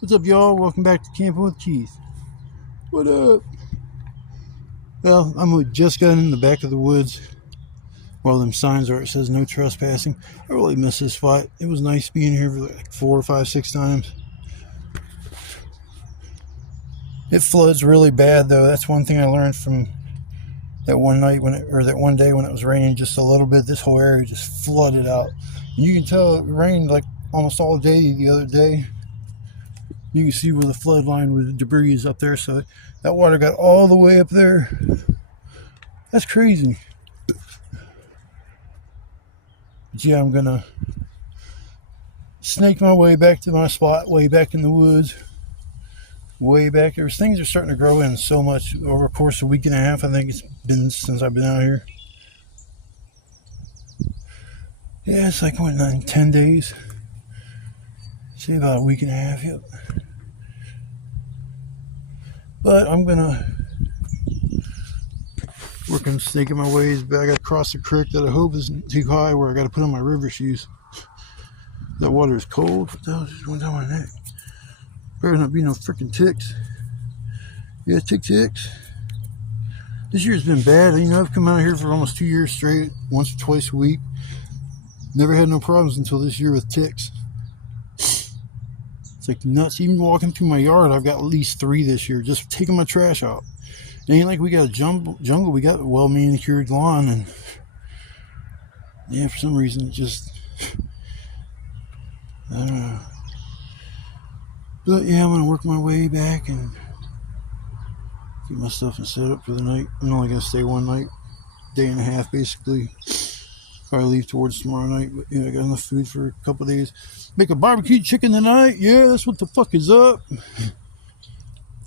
What's up, y'all? Welcome back to Camping with Keith. What up? Well, I'm just got in the back of the woods while them signs are. It says no trespassing. I really miss this spot. It was nice being here for like 4, 5, 6 times. It floods really bad though. That's one thing I learned from that one night that one day when it was raining just a little bit. This whole area just flooded out. And you can tell it rained like almost all day the other day. You can see where the flood line with the debris is up there, so that water got all the way up there. That's crazy. But yeah, I'm gonna snake my way back to my spot, way back in the woods, way back there. Things are starting to grow in so much over the course of a week and a half. I think it's been since I've been out here. Yeah, it's like, what, 9, 10 days? Say about a week and a half, yep. But I'm gonna work on snaking my ways back. I gotta cross the creek that I hope isn't too high where I gotta put on my river shoes. That water is cold. What the hell just went down my neck? Better not be no freaking ticks. Yeah, ticks. This year's been bad. You know, I've come out here for almost 2 years straight, once or twice a week. Never had no problems until this year with ticks. It's like nuts. Even walking through my yard, I've got at least 3 this year, just taking my trash out. It ain't like we got a jungle. We got a well-manicured lawn, and yeah, for some reason, it just, I don't know. But yeah, I'm gonna work my way back and get my stuff and set up for the night. I'm only gonna stay one night, day and a half basically. Probably leave towards tomorrow night, but yeah, I got enough food for a couple days. Make a barbecue chicken tonight. Yeah, that's what the fuck is up.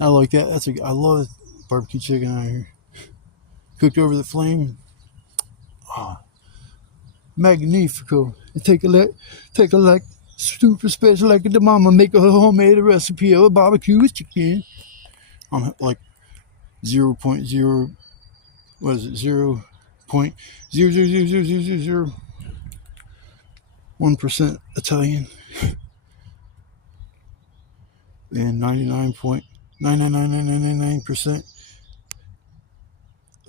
I like that. I love barbecue chicken out here. Cooked over the flame. Oh, magnifico. Take a like super special like the mama make a homemade recipe of a barbecue chicken. I'm like 0.0, what is it, 0.0000001% Italian and 99.99999%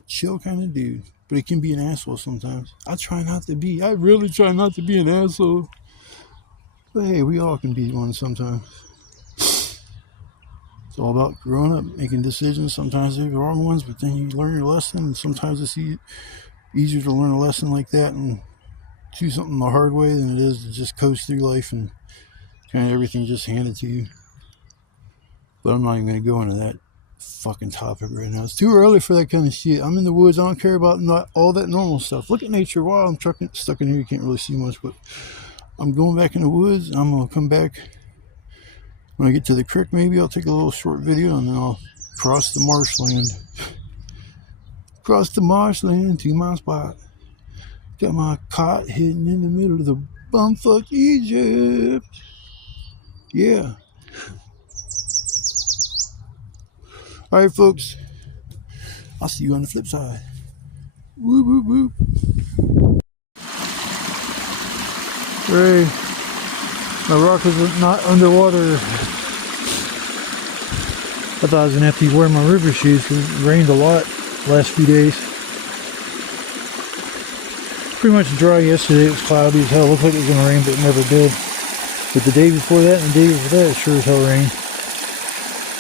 chill kind of dude, but it can be an asshole sometimes. I really try not to be an asshole, but hey, we all can be one sometimes. It's all about growing up, making decisions. Sometimes they're the wrong ones, but then you learn your lesson, and sometimes it's easier to learn a lesson like that and do something the hard way than it is to just coast through life and kind of everything just handed to you. But I'm not even going to go into that fucking topic right now. It's too early for that kind of shit. I'm in the woods. I don't care about not all that normal stuff. Look at nature. Wow, I'm stuck in here. You can't really see much, but I'm going back in the woods. I'm going to come back when I get to the creek. Maybe I'll take a little short video and then I'll cross the marshland. Cross the marshland to my spot. Got my cot hidden in the middle of the bumfuck Egypt. Yeah. Alright, folks. I'll see you on the flip side. Whoop, whoop, whoop. Hey, my rock was not underwater. I thought I was going to have to wear my river shoes because it rained a lot the last few days. Pretty much dry yesterday. It was cloudy as hell. Looked like it was going to rain, but it never did. But the day before that and the day before that, it sure as hell rained.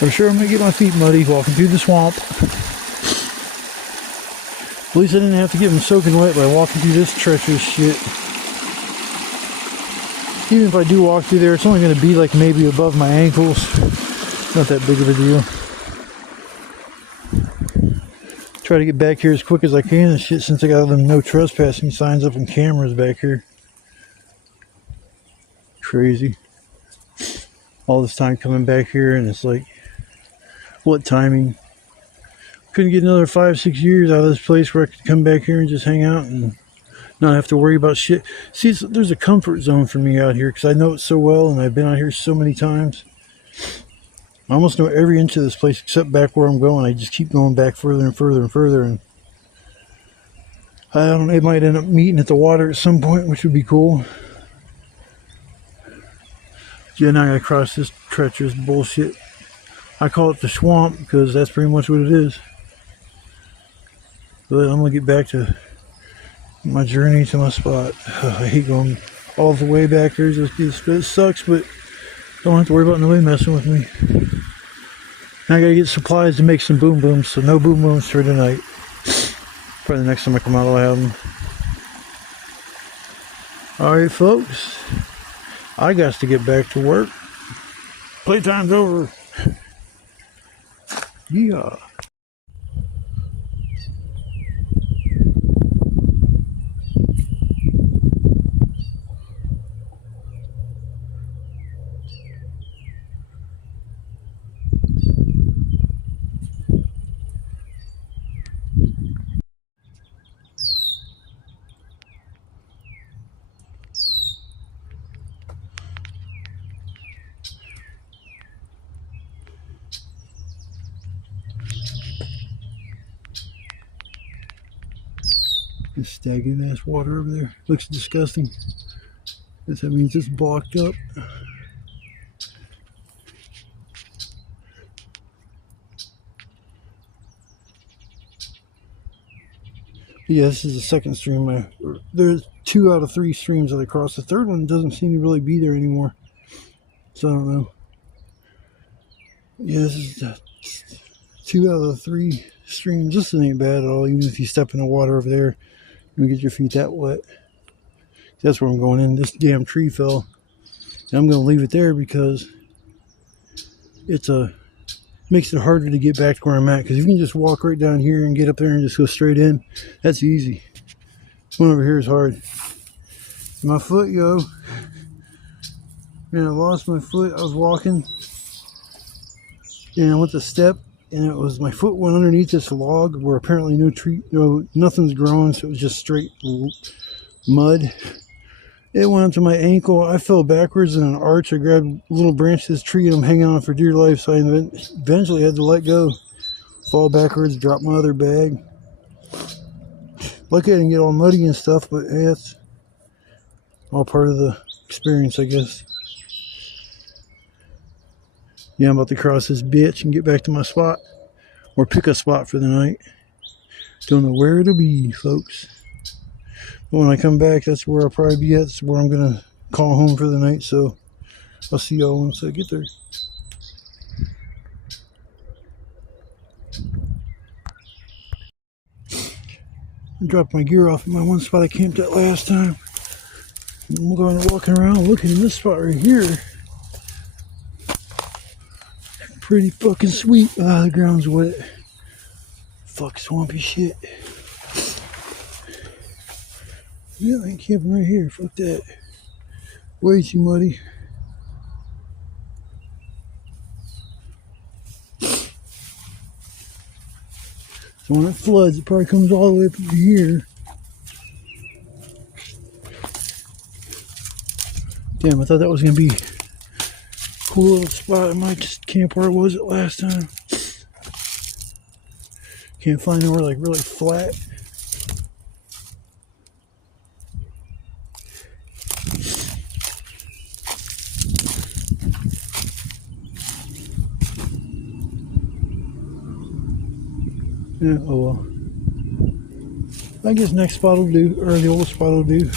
I'm sure I'm going to get my feet muddy walking through the swamp. At least I didn't have to get them soaking wet by walking through this treacherous shit. Even if I do walk through there, it's only going to be like maybe above my ankles. Not that big of a deal. Try to get back here as quick as I can and shit, since I got them no trespassing signs up and cameras back here. Crazy. All this time coming back here, and it's like, what timing? Couldn't get another 5, 6 years out of this place where I could come back here and just hang out and not have to worry about shit. See, there's a comfort zone for me out here because I know it so well and I've been out here so many times. I almost know every inch of this place except back where I'm going. I just keep going back further and further and further, and I don't know, it might end up meeting at the water at some point, which would be cool. Yeah, now I gotta cross this treacherous bullshit. I call it the swamp because that's pretty much what it is. But I'm gonna get back to my journey to my spot. I hate going all the way back there. It sucks, but don't have to worry about nobody messing with me. Now I gotta get supplies to make some boom booms, so no boom booms for tonight. Probably the next time I come out I'll have them. Alright folks, I got to get back to work. Playtime's over. Yeah. This stagnant ass water over there looks disgusting. That means it's blocked up. Yeah, this is the second stream. There's 2 out of 3 streams that I crossed. The third one doesn't seem to really be there anymore. So I don't know. Yeah, this is 2 out of 3 streams. This ain't bad at all, even if you step in the water over there and get your feet that wet. That's where I'm going in. This damn tree fell. And I'm going to leave it there because it's makes it harder to get back to where I'm at. Because you can just walk right down here and get up there and just go straight in. That's easy. This one over here is hard. My foot, yo. Man, I lost my foot. I was walking. And I went to step. And it was, my foot went underneath this log where apparently nothing's growing. So it was just straight mud. It went up to my ankle. I fell backwards in an arch. I grabbed a little branch of this tree and I'm hanging on for dear life. So I eventually had to let go. Fall backwards, drop my other bag. Lucky I didn't get all muddy and stuff, but hey, that's all part of the experience, I guess. Yeah, I'm about to cross this bitch and get back to my spot. Or pick a spot for the night. Don't know where to be, folks. But when I come back, that's where I'll probably be at. That's where I'm going to call home for the night. So I'll see y'all once I get there. I dropped my gear off at my one spot I camped at last time. I'm going to walking around looking in this spot right here. Pretty fucking sweet. Ah, the ground's wet. Fuck swampy shit. Yeah, I ain't camping right here. Fuck that. Way too muddy. So when it floods, it probably comes all the way up to here. Damn, I thought that was going to be a cool little spot. I might just camp where I was at last time. Can't find nowhere like really flat. Yeah, oh well. I guess next spot will do, or the old spot will do.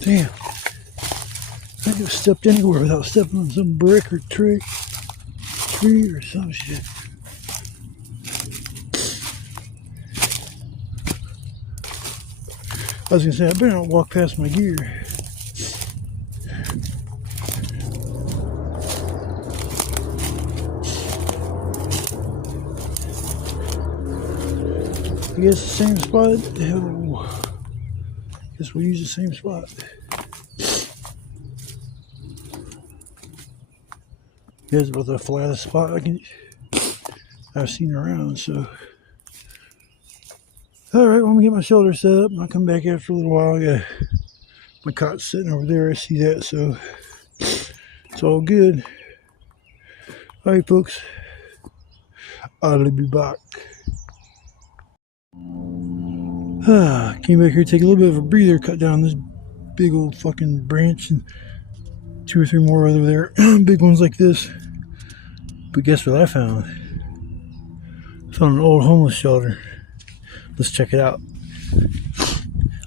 Damn. I could have stepped anywhere without stepping on some brick or tree or some shit. I was gonna say, I better not walk past my gear. I guess the same spot. Guess we'll use the same spot. Here's about the flattest spot I've seen around, so Alright, well, I'm gonna get my shelter set up and I'll come back after a little while. I got my cot sitting over there, I see that, so it's all good. Alright, folks, I'll be back. Came back here to take a little bit of a breather, cut down this big old fucking branch and 2 or 3 more over there, big ones like this. But guess what I found? I found an old homeless shelter. Let's check it out.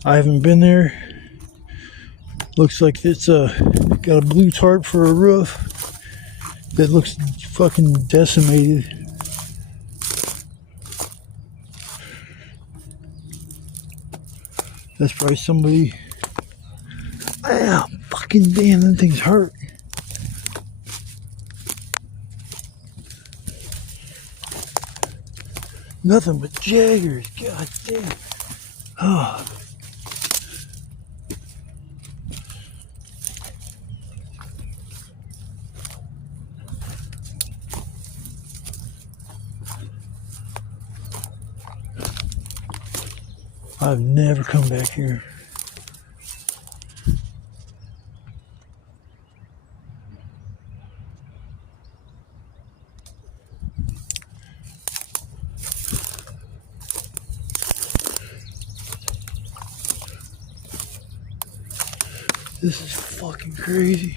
I haven't been there. Looks like it's got a blue tarp for a roof that looks fucking decimated. That's probably somebody. Ah, fucking damn, that thing's hurt. Nothing but jaggers. God damn. Oh. I've never come back here. This is fucking crazy.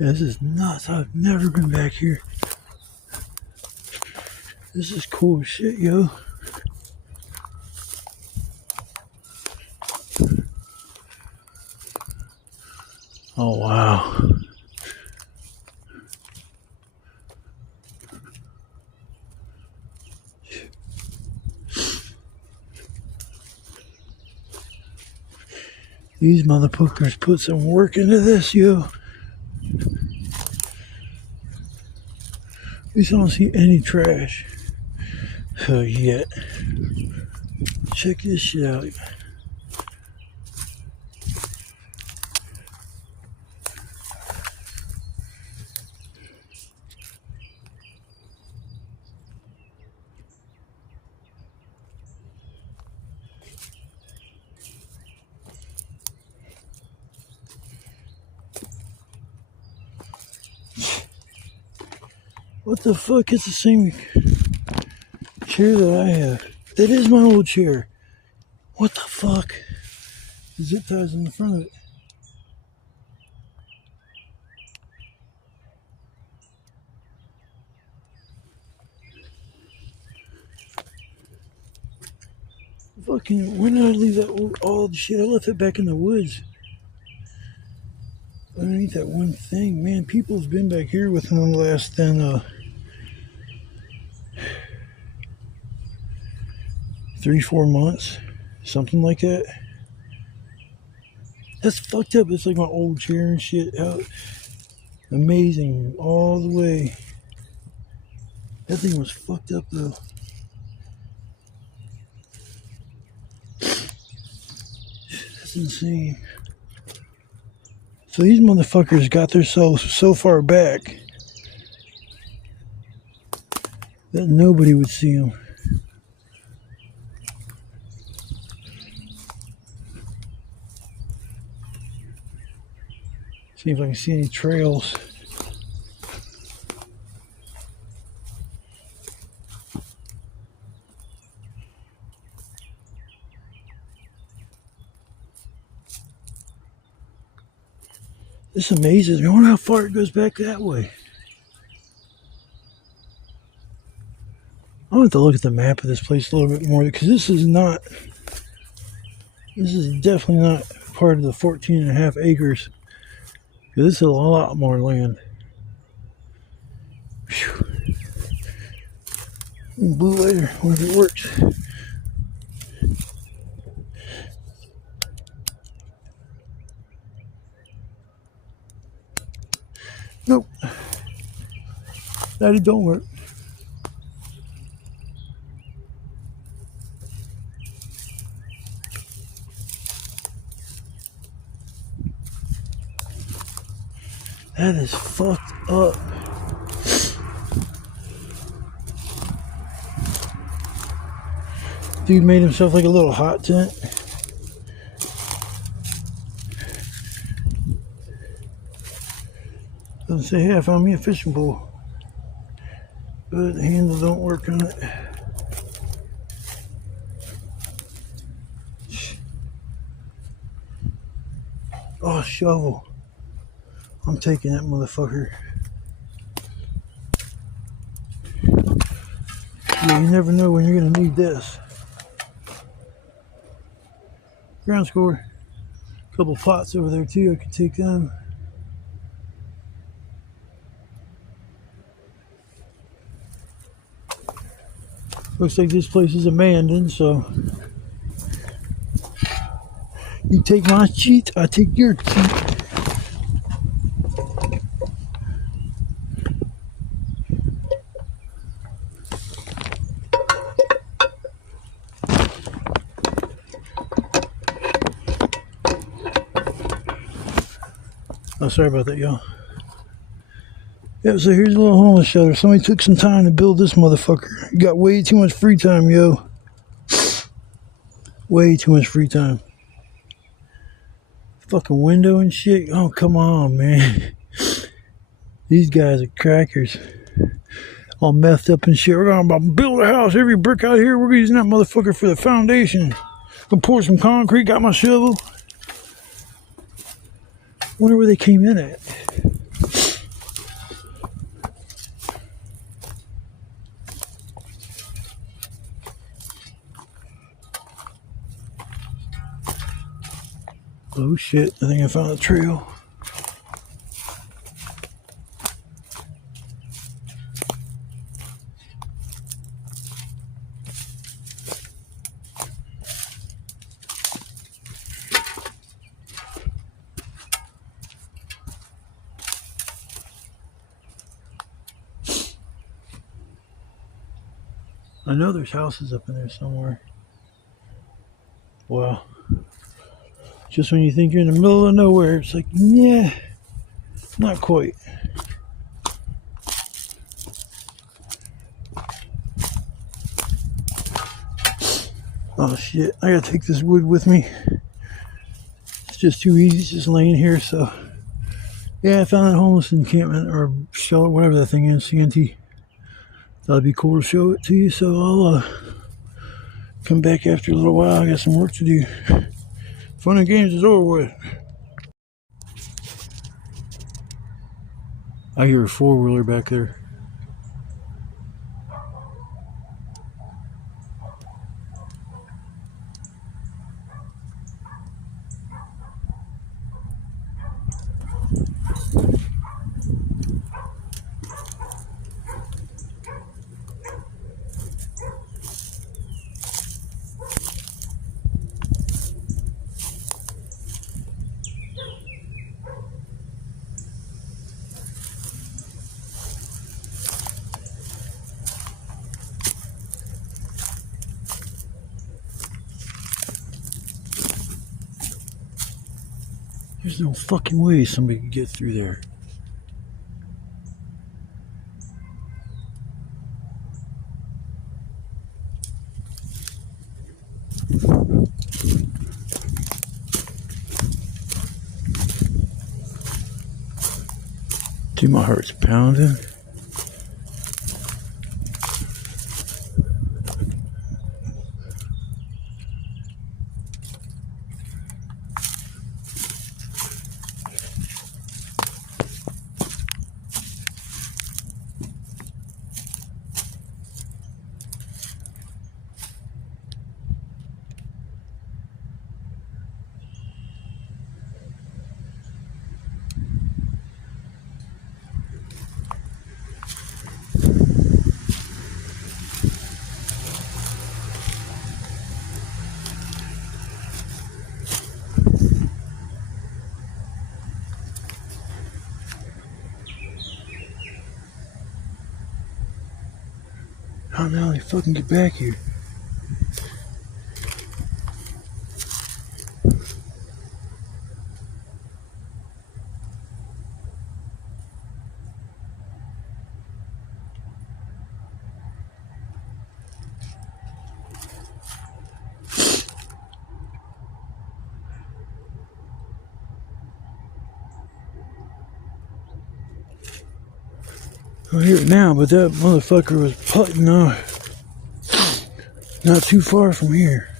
This is nuts. I've never been back here. This is cool as shit, yo. Oh, wow. These motherfuckers put some work into this, yo. At least I don't see any trash. So yet. Check this shit out. What the fuck is the same chair that I have? That is my old chair. What the fuck? The zip ties in the front of it. Fucking, when did I leave that old, all the shit? I left it back in the woods. Underneath that one thing. Man, people's been back here within the last 3-4 months. Something like that. That's fucked up. It's like my old chair and shit. How amazing. All the way. That thing was fucked up though. That's insane. So these motherfuckers got themselves so far back that nobody would see them. See if I can see any trails. This amazes me. I wonder how far it goes back that way. I want to look at the map of this place a little bit more because this is definitely not part of the 14.5 acres. This is a lot more land. Whew. Blue later, wonder if it works. Nope. That it don't work. That is fucked up. Dude made himself like a little hot tent. Doesn't say, hey, I found me a fishing pole. But the handle don't work on it. Oh, shovel. I'm taking that motherfucker. Yeah, you never know when you're gonna need this. Ground score. A couple pots over there too. I could take them. Looks like this place is abandoned, so you take my cheat, I take your cheat. Oh, sorry about that, y'all. Yeah, so here's a little homeless shelter. Somebody took some time to build this motherfucker. You got way too much free time, yo. Way too much free time. Fucking window and shit. Oh, come on, man. These guys are crackers. All methed up and shit. We're gonna build a house. Every brick out here, we're using that motherfucker for the foundation. Gonna pour some concrete. Got my shovel. Wonder where they came in at. Oh shit, I think I found a trail. I know there's houses up in there somewhere. Wow. Just when you think you're in the middle of nowhere, it's like, yeah, not quite. Oh shit, I gotta take this wood with me. It's just too easy, it's just laying here, so. Yeah, I found that homeless encampment, or shelter, whatever that thing is, CNT. That'd be cool to show it to you, so I'll come back after a little while. I got some work to do. Fun and games is over with. I hear a four-wheeler back there. There's no fucking way somebody could get through there. Dude, my heart's pounding. How now they fucking get back here? I hear it now, but that motherfucker was putting not too far from here.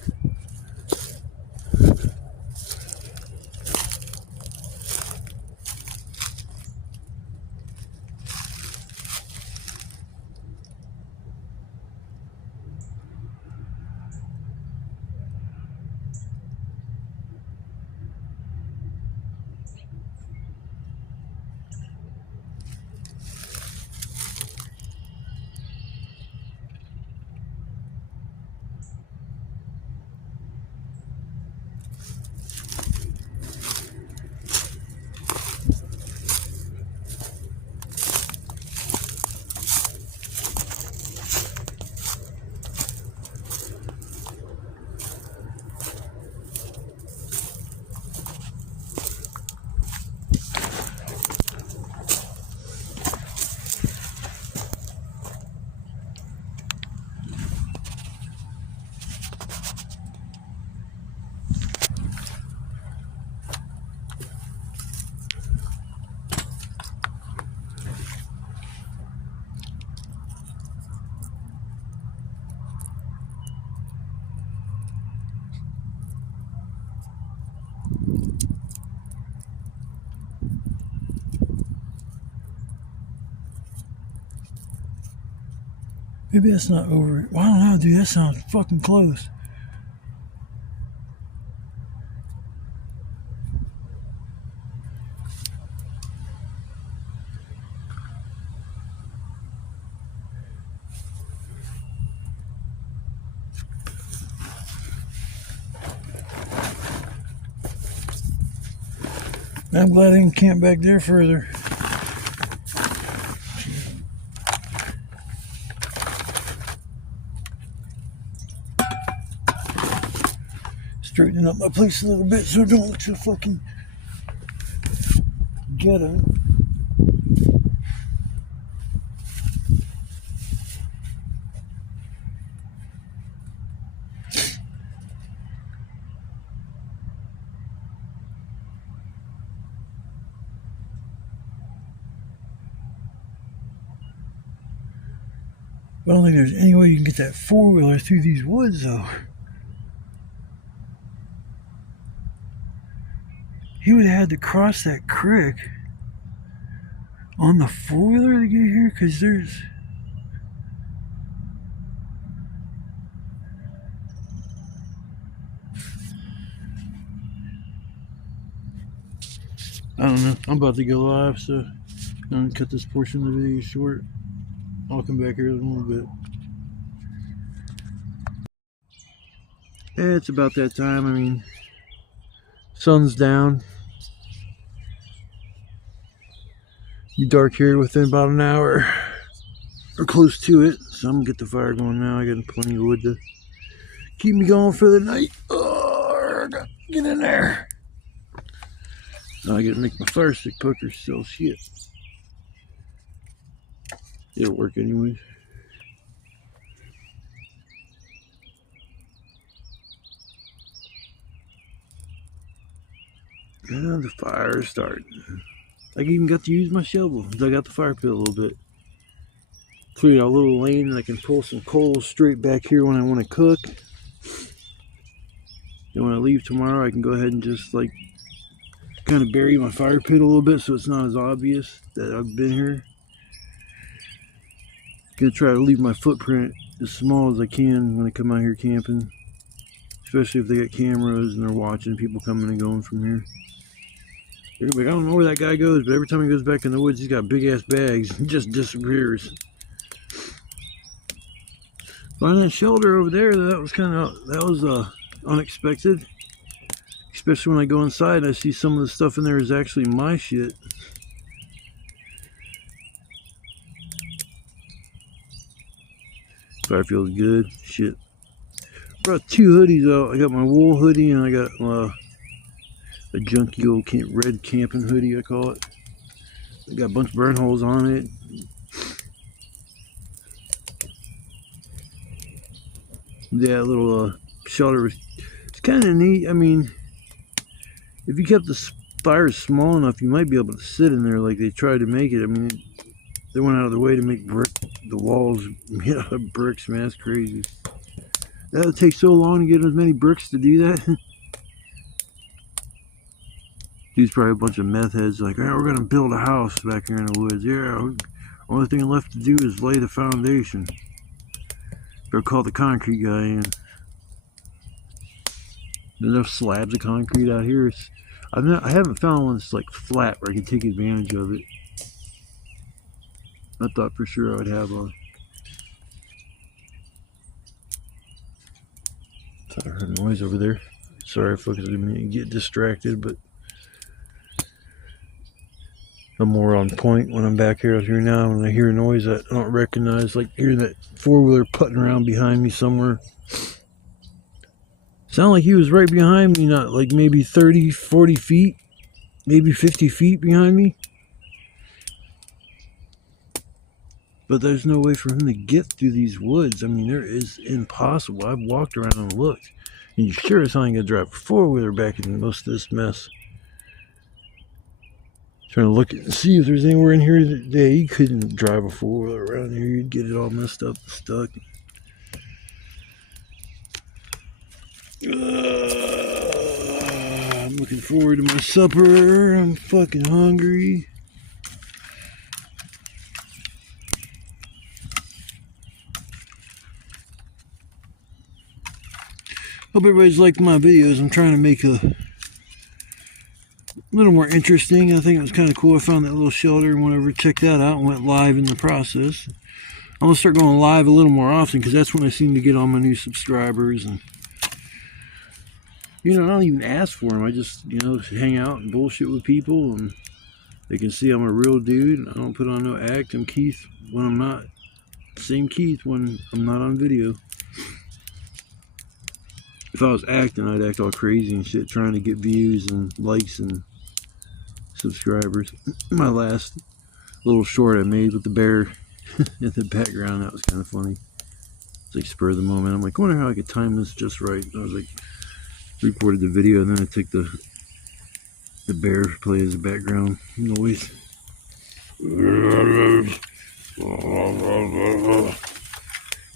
Maybe that's not over it. Well, I don't know, dude. That sounds fucking close. I'm glad I didn't camp back there further. Straightening up my place a little bit so it don't look so fucking ghetto. I don't think there's any way you can get that four-wheeler through these woods, though. He would have had to cross that creek on the four-wheeler to get here, because there's... I don't know. I'm about to go live, so I'm going to cut this portion of the video short. I'll come back here in a little bit. Yeah, it's about that time. I mean, sun's down. Be dark here within about an hour or close to it. So I'm gonna get the fire going now. I got plenty of wood to keep me going for the night. Oh, get in there. Now I gotta make my fire stick poker still. Shit. It'll work anyways. And the fire is starting. I even got to use my shovel. I got the fire pit a little bit. Cleared out a little lane and I can pull some coals straight back here when I want to cook. And when I leave tomorrow, I can go ahead and just like kind of bury my fire pit a little bit so it's not as obvious that I've been here. Gonna try to leave my footprint as small as I can when I come out here camping, especially if they got cameras and they're watching people coming and going from here. They're like, I don't know where that guy goes, but every time he goes back in the woods, he's got big ass bags. He just disappears. Find that shelter over there, that was unexpected. Especially when I go inside, I see some of the stuff in there is actually my shit. Fire feels good. Shit. Brought two hoodies out. I got my wool hoodie and I got a junky old red camping hoodie, I call it. I got a bunch of burn holes on it. Yeah, little shelter was, it's kind of neat. I mean, if you kept the fire small enough, you might be able to sit in there like they tried to make it. I mean, They went out of the way to make the walls made out of bricks, man. That's crazy. That would take so long to get as many bricks to do that. Dude's probably a bunch of meth heads like, "Hey, we're gonna build a house back here in the woods. Yeah, only thing left to do is lay the foundation. Better call the concrete guy in." There's enough slabs of concrete out here. I haven't found one that's like flat where I can take advantage of it. I thought for sure I would have one. Thought I heard noise over there. Sorry if I didn't get distracted, but I'm more on point when I'm back here now. When I hear a noise I don't recognize, like hearing that four-wheeler putting around behind me somewhere. Sounded like he was right behind me, not like maybe 30, 40 feet, maybe 50 feet behind me. But there's no way for him to get through these woods. I mean, there is impossible. I've walked around and looked. And you sure as hell ain't gonna drive a four-wheeler back in most of this mess. Trying to look and see if there's anywhere in here today you couldn't drive a four-wheeler around here. You'd get it all messed up and stuck. I'm looking forward to my supper. I'm fucking hungry. Hope everybody's liked my videos. I'm trying to make a little more interesting. I think it was kind of cool. I found that little shelter and went over to check that out and went live in the process. I'm going to start going live a little more often because that's when I seem to get all my new subscribers. And I don't even ask for them. I just, hang out and bullshit with people, and they can see I'm a real dude. I don't put on no act. I'm Keith when I'm not. Same Keith when I'm not on video. If I was acting, I'd act all crazy and shit, trying to get views and likes and subscribers. My last little short I made with the bear in the background, that was kind of funny. It's like spur of the moment. I'm like, I wonder how I could time this just right. I was like, recorded the video, and then I took the bear to play as a background noise.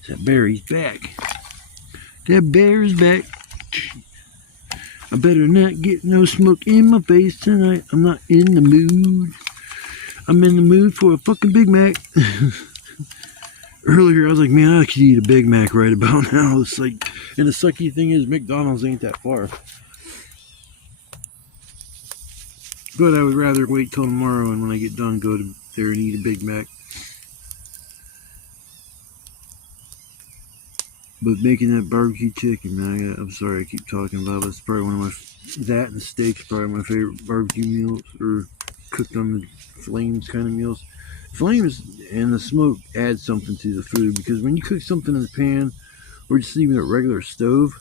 That bear, he's back. That bear is back. I better not get no smoke in my face tonight. I'm not in the mood. I'm in the mood for a fucking Big Mac. Earlier I was like, man, I could eat a Big Mac right about now. It's like, and the sucky thing is, McDonald's ain't that far. But I would rather wait till tomorrow, and when I get done, go to there and eat a Big Mac. But making that barbecue chicken, man, I'm sorry I keep talking about it. It's probably one of my, that and steak's probably my favorite barbecue meals, or cooked on the flames kind of meals. Flames and the smoke add something to the food, because when you cook something in the pan, or just even a regular stove,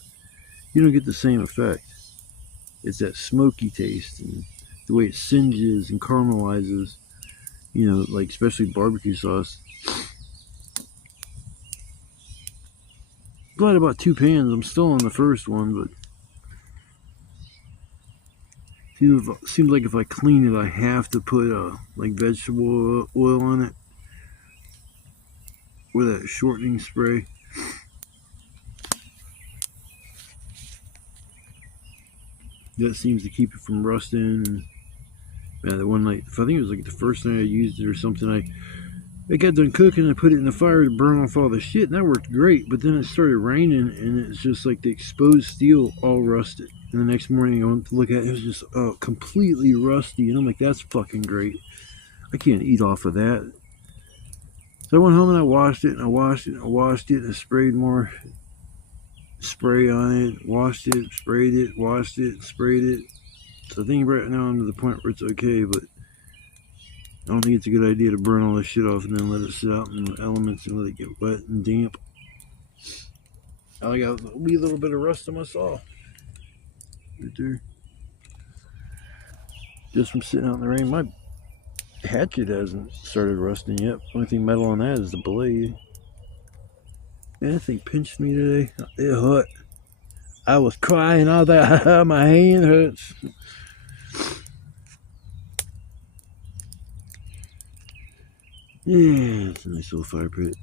you don't get the same effect. It's that smoky taste, and the way it singes and caramelizes, like especially barbecue sauce. Glad about 2 pans. I'm still on the first one, but seems like if I clean it, I have to put like vegetable oil on it with that shortening spray. That seems to keep it from rusting. And man, that one night, I think it was like the first night I used it or something, I got done cooking, I put it in the fire to burn off all the shit, and that worked great. But then it started raining, and it's just like the exposed steel all rusted. And the next morning I went to look at it, it was just completely rusty. And I'm like, that's fucking great. I can't eat off of that. So I went home and I washed it, and I washed it, and I washed it, and I sprayed more spray on it, washed it, sprayed it, washed it, sprayed it. So I think right now I'm to the point where it's okay, but I don't think it's a good idea to burn all this shit off and then let it sit out in the elements and let it get wet and damp. I got a wee little bit of rust on my saw. Right there. Just from sitting out in the rain. My hatchet hasn't started rusting yet. Only thing metal on that is the blade. Man, that thing pinched me today. It hurt. I was crying all that. My hand hurts. Yeah, it's a nice little fire pit.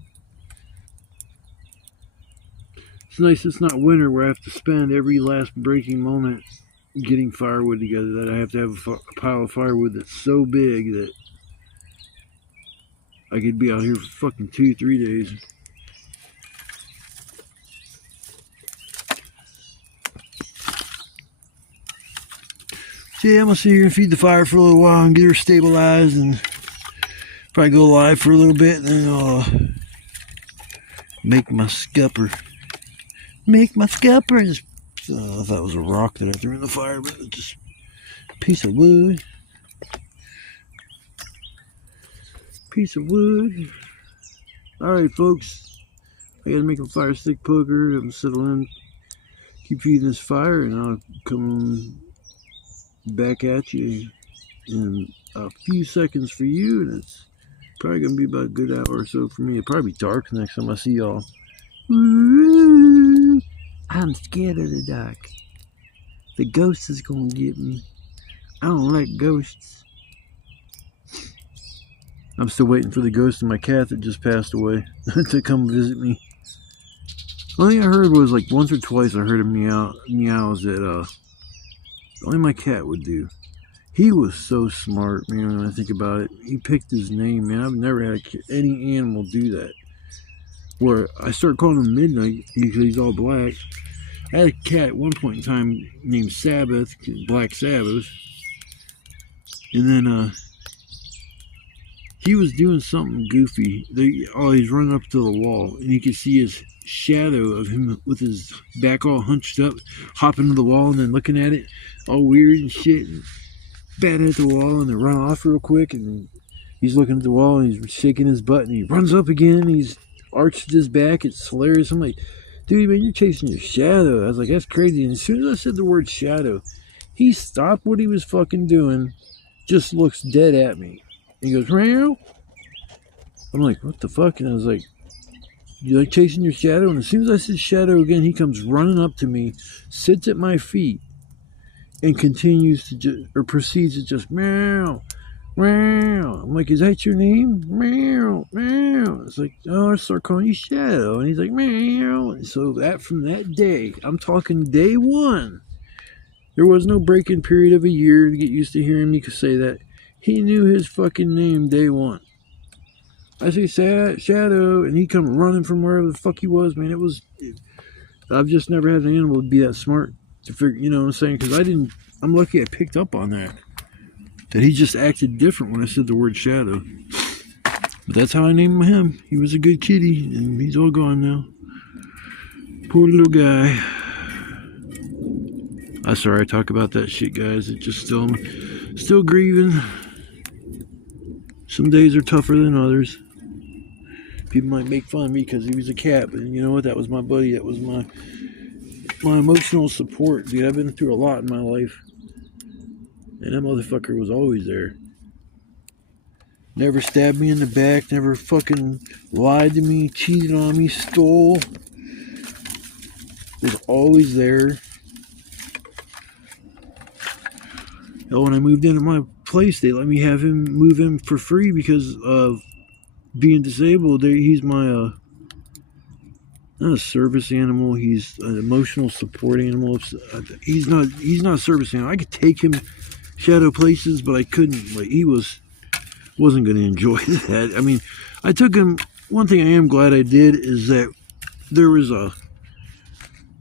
It's nice it's not winter where I have to spend every last breaking moment getting firewood together, that I have to have a pile of firewood that's so big that I could be out here for fucking 2-3 days. So yeah, I'm gonna sit here and feed the fire for a little while and get her stabilized, and probably go live for a little bit, and then I'll make my scupper. Make my scupper. I thought it was a rock that I threw in the fire, but it's just a piece of wood. Piece of wood. Alright, folks. I gotta make a fire stick poker. I'm settling. Keep feeding this fire, and I'll come back at you in a few seconds for you, and it's probably gonna be about a good hour or so for me. It'll probably be dark next time I see y'all. I'm scared of the dark. The ghost is gonna get me. I don't like ghosts. I'm still waiting for the ghost of my cat that just passed away to come visit me. Only thing I heard was like once or twice I heard him meows that only my cat would do. He was so smart, man, when I think about it. He picked his name, man. I've never had any animal do that. Where I started calling him Midnight because he's all black. I had a cat at one point in time named Sabbath, Black Sabbath. And then he was doing something goofy. He's running up to the wall, and you could see his shadow of him with his back all hunched up, hopping to the wall and then looking at it all weird and shit, and batting at the wall, and then run off real quick, and he's looking at the wall and he's shaking his butt, and he runs up again, and he's arched his back. It's hilarious. I'm like, dude, man, you're chasing your shadow. I was like, that's crazy. And as soon as I said the word shadow, he stopped what he was fucking doing, just looks dead at me. And he goes, meow. I'm like, what the fuck? And I was like, you like chasing your shadow? And as soon as I said shadow again, he comes running up to me, sits at my feet, and continues to proceeds to just meow, meow. I'm like, is that your name? Meow, meow. It's like, oh, I start calling you Shadow. And he's like, meow. And so from that day, I'm talking day one, there was no break-in period of a year to get used to hearing me say that. He knew his fucking name day one. I say Shadow, and he come running from wherever the fuck he was, man. I've just never had an animal be that smart to figure, you know what I'm saying? Because I'm lucky I picked up on that he just acted different when I said the word Shadow. But that's how I named him. He was a good kitty, and he's all gone now. Poor little guy. I'm sorry I talk about that shit, guys. It's just still grieving. Some days are tougher than others. People might make fun of me because he was a cat, but you know what? That was my buddy. That was my emotional support. Dude, I've been through a lot in my life, and that motherfucker was always there. Never stabbed me in the back, never fucking lied to me, cheated on me, stole. Was always there. Hell, when I moved into my place, they let me have him move in for free because of being disabled. He's my not a service animal. He's an emotional support animal. He's not a service animal. I could take him shadow places, but I couldn't. Like, he wasn't going to enjoy that. I mean, I took him. One thing I am glad I did is that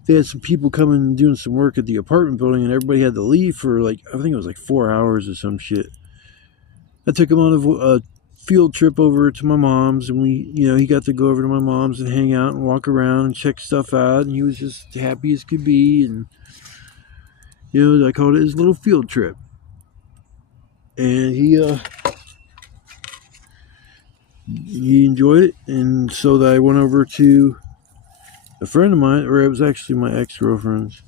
they had some people coming and doing some work at the apartment building, and everybody had to leave for I think it was 4 hours or some shit. I took him on a field trip over to my mom's, and he got to go over to my mom's and hang out and walk around and check stuff out, and he was just happy as could be. And I called it his little field trip. And he enjoyed it, and so that I went over to a friend of mine, or it was actually my ex-girlfriend's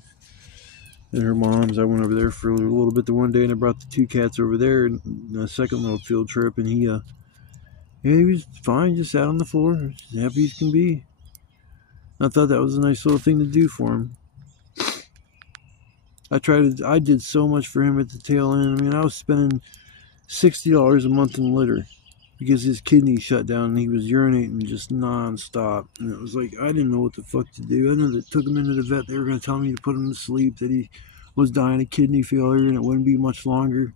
and her mom's. I went over there for a little bit the one day, and I brought the 2 cats over there and a second little field trip, and he was fine, just sat on the floor, as happy as can be. I thought that was a nice little thing to do for him. I did so much for him at the tail end. I mean, I was spending $60 a month in litter. because his kidney shut down and he was urinating just non-stop. And it was like, I didn't know what the fuck to do. I know that took him into the vet. They were going to tell me to put him to sleep, that he was dying of kidney failure and it wouldn't be much longer.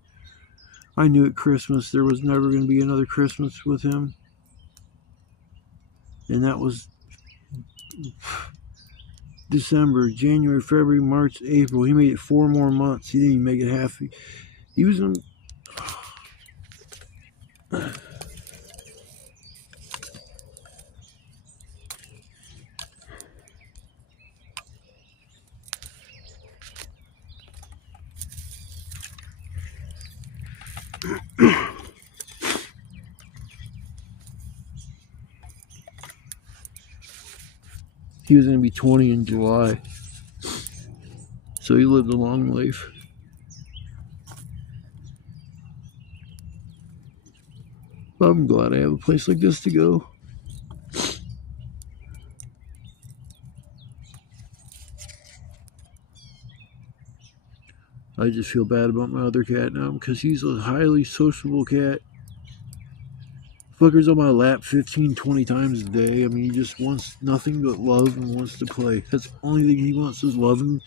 I knew at Christmas there was never going to be another Christmas with him. And that was December, January, February, March, April. He made it 4 more months. He didn't even make it half. He was in... He was going to be 20 in July. So he lived a long life. But I'm glad I have a place like this to go. I just feel bad about my other cat now because he's a highly sociable cat. Fucker's on my lap 15, 20 times a day. I mean, he just wants nothing but love and wants to play. That's the only thing he wants is love and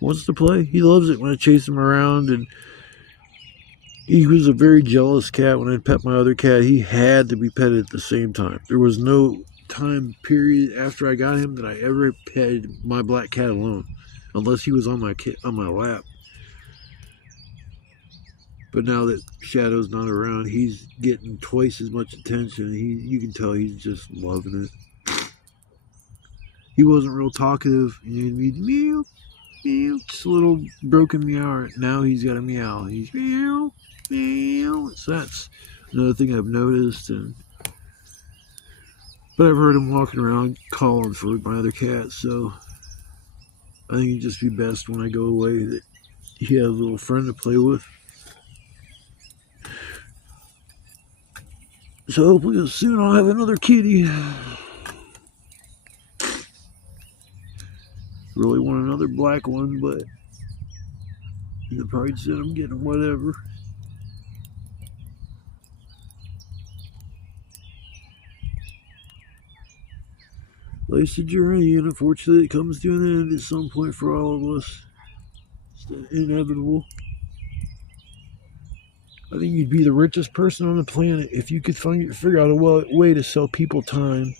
wants to play. He loves it when I chase him around, and he was a very jealous cat. When I pet my other cat, he had to be petted at the same time. There was no time period after I got him that I ever petted my black cat alone, unless he was on my lap. But now that Shadow's not around, he's getting twice as much attention. You can tell he's just loving it. He wasn't real talkative. He'd be meow, meow, just a little broken meow. Now he's got a meow. He's meow, meow. So that's another thing I've noticed. But I've heard him walking around calling for my other cat. So I think it'd just be best when I go away that he has a little friend to play with. So hopefully soon I'll have another kitty. Really want another black one, but the pride said I'm getting whatever. Life's a journey, and unfortunately it comes to an end at some point for all of us. It's inevitable. I think you'd be the richest person on the planet if you could figure out a way to sell people time.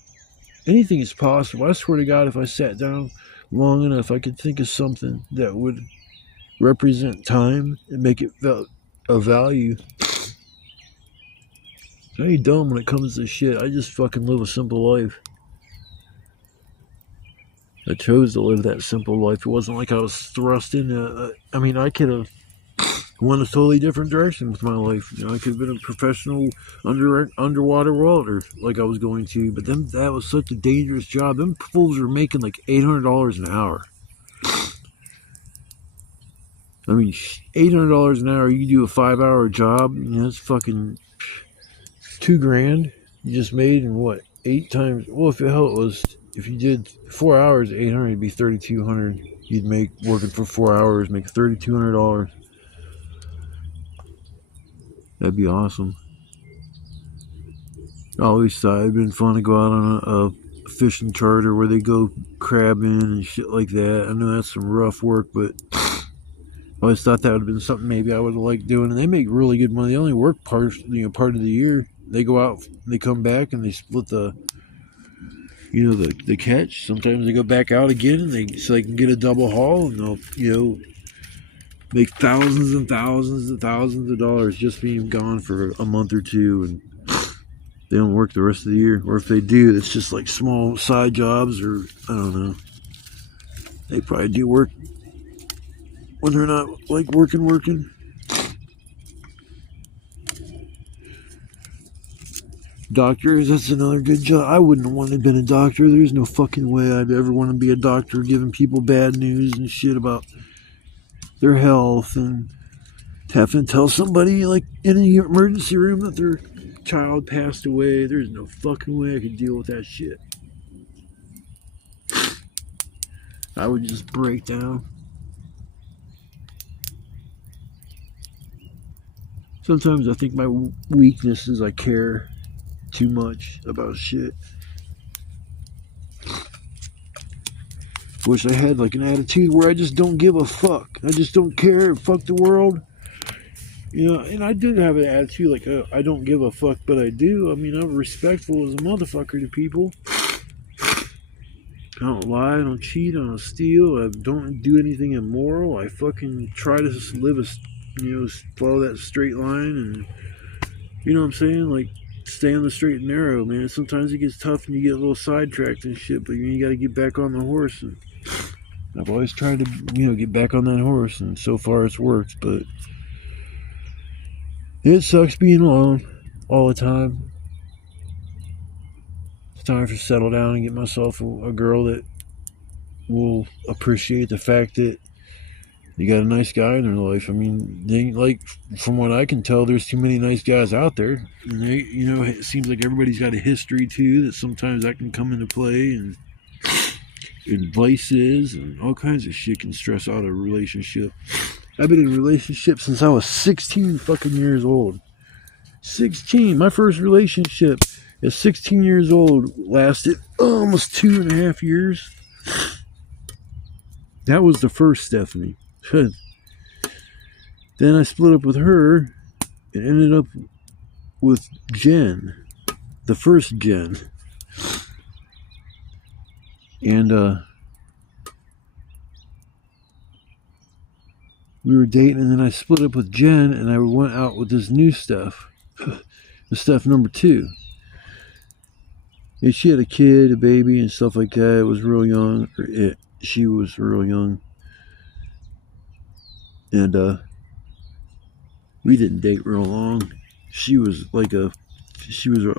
Anything is possible. I swear to God, if I sat down long enough, I could think of something that would represent time and make it a value. I ain't dumb when it comes to shit. I just fucking live a simple life. I chose to live that simple life. It wasn't like I was thrust into... I mean, I could have went a totally different direction with my life. You know, I could have been a professional underwater welder like I was going to, but then that was such a dangerous job. Them fools were making like $800 an hour. I mean, $800 an hour, you can do a 5-hour job, you know, that's fucking $2,000 you just made in what, 8 times? Well, if you did 4 hours, 800, it'd be 3,200. You'd make working for 4 hours, make $3,200. That'd be awesome. I always thought it'd been fun to go out on a fishing charter where they go crabbing and shit like that. I know that's some rough work, but I always thought that would have been something maybe I would have liked doing. And they make really good money. They only work part of the year. They go out, they come back, and they split the catch. Sometimes they go back out again, and so they can get a double haul, and they'll, make thousands and thousands and thousands of dollars just being gone for a month or two, and they don't work the rest of the year. Or if they do, it's just like small side jobs, or I don't know. They probably do work when they're not like working. Doctors, that's another good job. I wouldn't want to have been a doctor. There's no fucking way I'd ever want to be a doctor giving people bad news and shit about their health and having to tell somebody like in an emergency room that their child passed away. There's no fucking way I could deal with that shit. I would just break down. Sometimes I think my weakness is I care. too much about shit. Wish I had like an attitude where I just don't give a fuck. I just don't care. Fuck the world. You know, and I did have an attitude like I don't give a fuck, but I do. I mean, I'm respectful as a motherfucker to people. I don't lie, I don't cheat, I don't steal, I don't do anything immoral. I fucking try to live follow that straight line, and you know what I'm saying? Like, stay on the straight and narrow, man. Sometimes it gets tough and you get a little sidetracked and shit, but you gotta get back on the horse. And I've always tried to, get back on that horse, and so far it's worked, but it sucks being alone all the time. It's time to settle down and get myself a girl that will appreciate the fact that you got a nice guy in their life. I mean, from what I can tell, there's too many nice guys out there. And it seems like everybody's got a history too, that sometimes that can come into play, and vices and all kinds of shit can stress out a relationship. I've been in a relationship since I was 16 fucking years old. 16. My first relationship at 16 years old lasted almost 2.5 years. That was the first Stephanie. Then I split up with her and ended up with Jen, the first Jen. And we were dating, and then I split up with Jen, and I went out with this new Steph, the Steph number 2. And she had a kid, a baby, and stuff like that. It was real young. She was real young. And we didn't date real long. She was a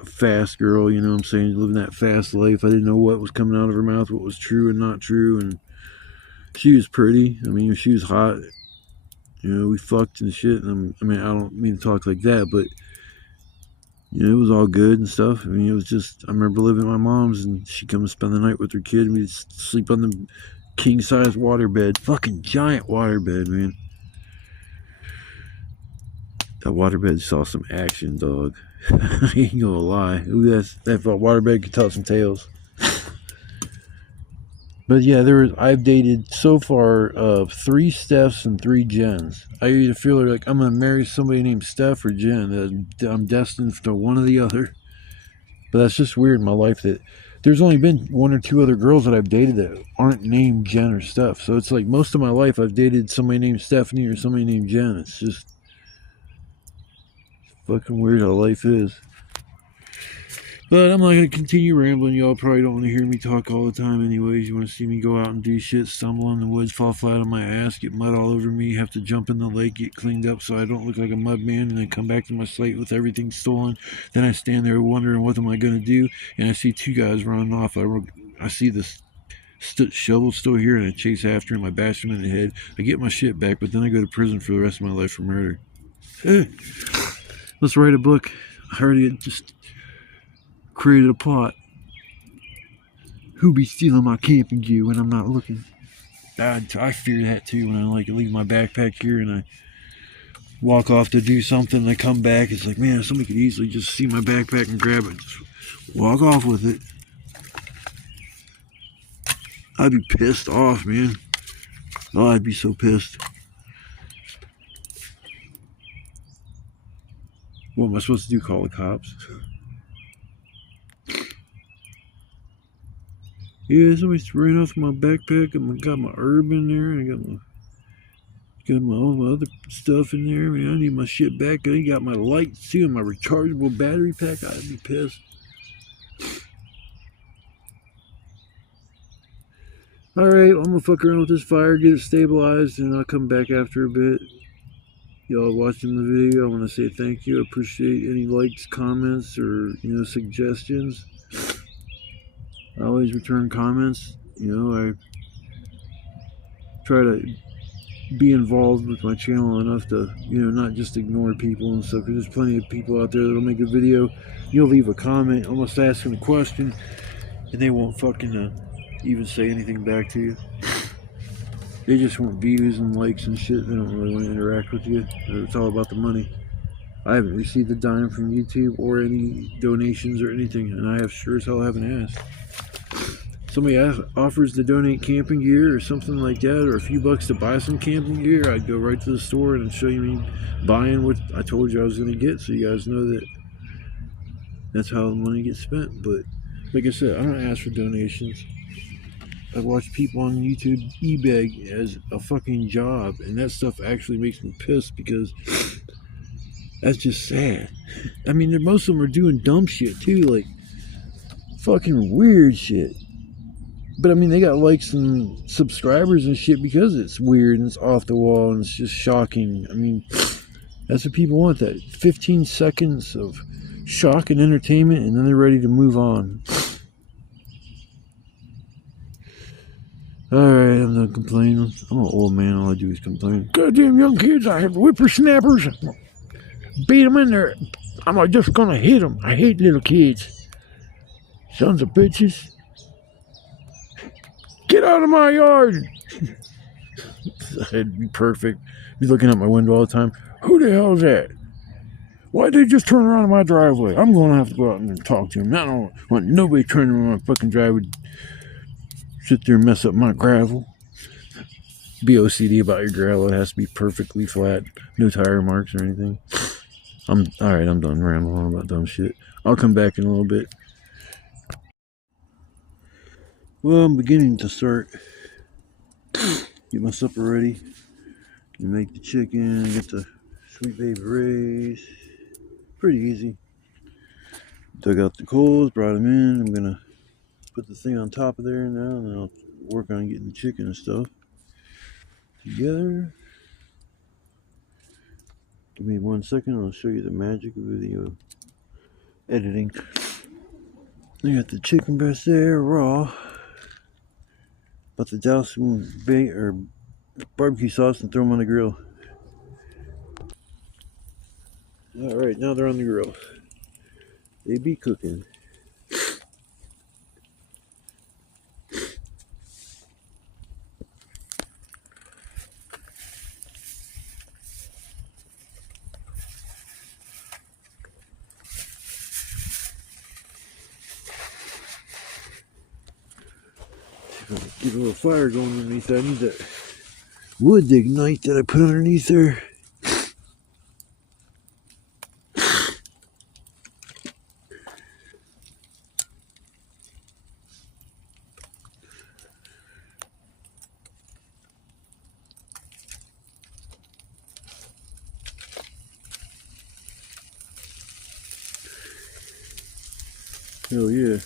fast girl, you know what I'm saying, living that fast life. I didn't know what was coming out of her mouth, what was true and not true. And she was pretty. I mean, she was hot. We fucked and shit. And I don't mean to talk like that, but it was all good and stuff. I mean, it was just, I remember living at my mom's, and she'd come and spend the night with her kid, and we'd sleep on the king-size waterbed. Fucking giant waterbed, man. That waterbed saw some action, dog. I ain't gonna lie. Ooh, that waterbed could tell some tales. But yeah, I've dated so far 3 Stephs and 3 Jens. I either feel like I'm gonna marry somebody named Steph or Jen. I'm destined for one or the other. But that's just weird in my life that there's only been 1 or 2 other girls that I've dated that aren't named Jen or Steph. So it's like most of my life I've dated somebody named Stephanie or somebody named Jen. It's just fucking weird how life is. But I'm not going to continue rambling. Y'all probably don't want to hear me talk all the time anyways. You want to see me go out and do shit, stumble in the woods, fall flat on my ass, get mud all over me, have to jump in the lake, get cleaned up so I don't look like a mud man, and then come back to my slate with everything stolen. Then I stand there wondering what am I going to do, and I see 2 guys running off. I see this shovel still here, and I chase after him. I bash him in the head. I get my shit back, but then I go to prison for the rest of my life for murder. Let's write a book. I already just created a plot. Who be stealing my camping gear when I'm not looking? I fear that too when I leave my backpack here and I walk off to do something and I come back. It's like, man, somebody could easily just see my backpack and grab it. Just walk off with it. I'd be pissed off, man. Oh, I'd be so pissed. What am I supposed to do? Call the cops? Yeah, somebody's ran off my backpack. I got my herb in there. And I got all my other stuff in there. Man, I need my shit back. I got my lights too and my rechargeable battery pack. I'd be pissed. Alright, I'm gonna fuck around with this fire, get it stabilized, and I'll come back after a bit. Y'all watching the video, I want to say thank you. I appreciate any likes, comments, or suggestions. I always return comments. I try to be involved with my channel enough to not just ignore people and stuff, because there's plenty of people out there that'll make a video, you'll leave a comment almost asking a question, and they won't fucking even say anything back to you. They just want views and likes and shit. They don't really want to interact with you. It's all about the money. I haven't received a dime from YouTube or any donations or anything, and I have sure as hell haven't asked. Somebody offers to donate camping gear or something like that, or a few bucks to buy some camping gear, I'd go right to the store and show you me buying what I told you I was going to get, so you guys know that that's how the money gets spent. But like I said, I don't ask for donations. I watch people on YouTube e-beg as a fucking job, and that stuff actually makes me pissed because that's just sad. I mean, most of them are doing dumb shit too, like fucking weird shit. But I mean, they got likes and subscribers and shit because it's weird and it's off the wall and it's just shocking. I mean, that's what people want, that 15 seconds of shock and entertainment, and then they're ready to move on. Alright, I'm done complaining. I'm an old man, all I do is complain. Goddamn young kids, I have whippersnappers. Beat them in there. I'm just gonna hit them. I hate little kids. Sons of bitches. Get out of my yard! It'd be perfect. Be looking out my window all the time. Who the hell is that? Why'd they just turn around in my driveway? I'm gonna have to go out and talk to him. I don't want nobody turning around my fucking driveway. Sit there and mess up my gravel. Be OCD about your gravel. It has to be perfectly flat. No tire marks or anything. Alright, I'm done rambling on about dumb shit. I'll come back in a little bit. Well, I'm beginning to start. Get my supper ready. And make the chicken. Get the Sweet Baby Ray's. Pretty easy. Dug out the coals, brought them in. I'm gonna put the thing on top of there now, and then I'll work on getting the chicken and stuff together. Give me 1 second, I'll show you the magic of video editing. I got the chicken breast there, raw. About to douse some barbecue sauce and throw them on the grill. Alright, now they're on the grill. They be cooking. Get a little fire going underneath that. I need that wood to ignite that I put underneath there. Hell yeah.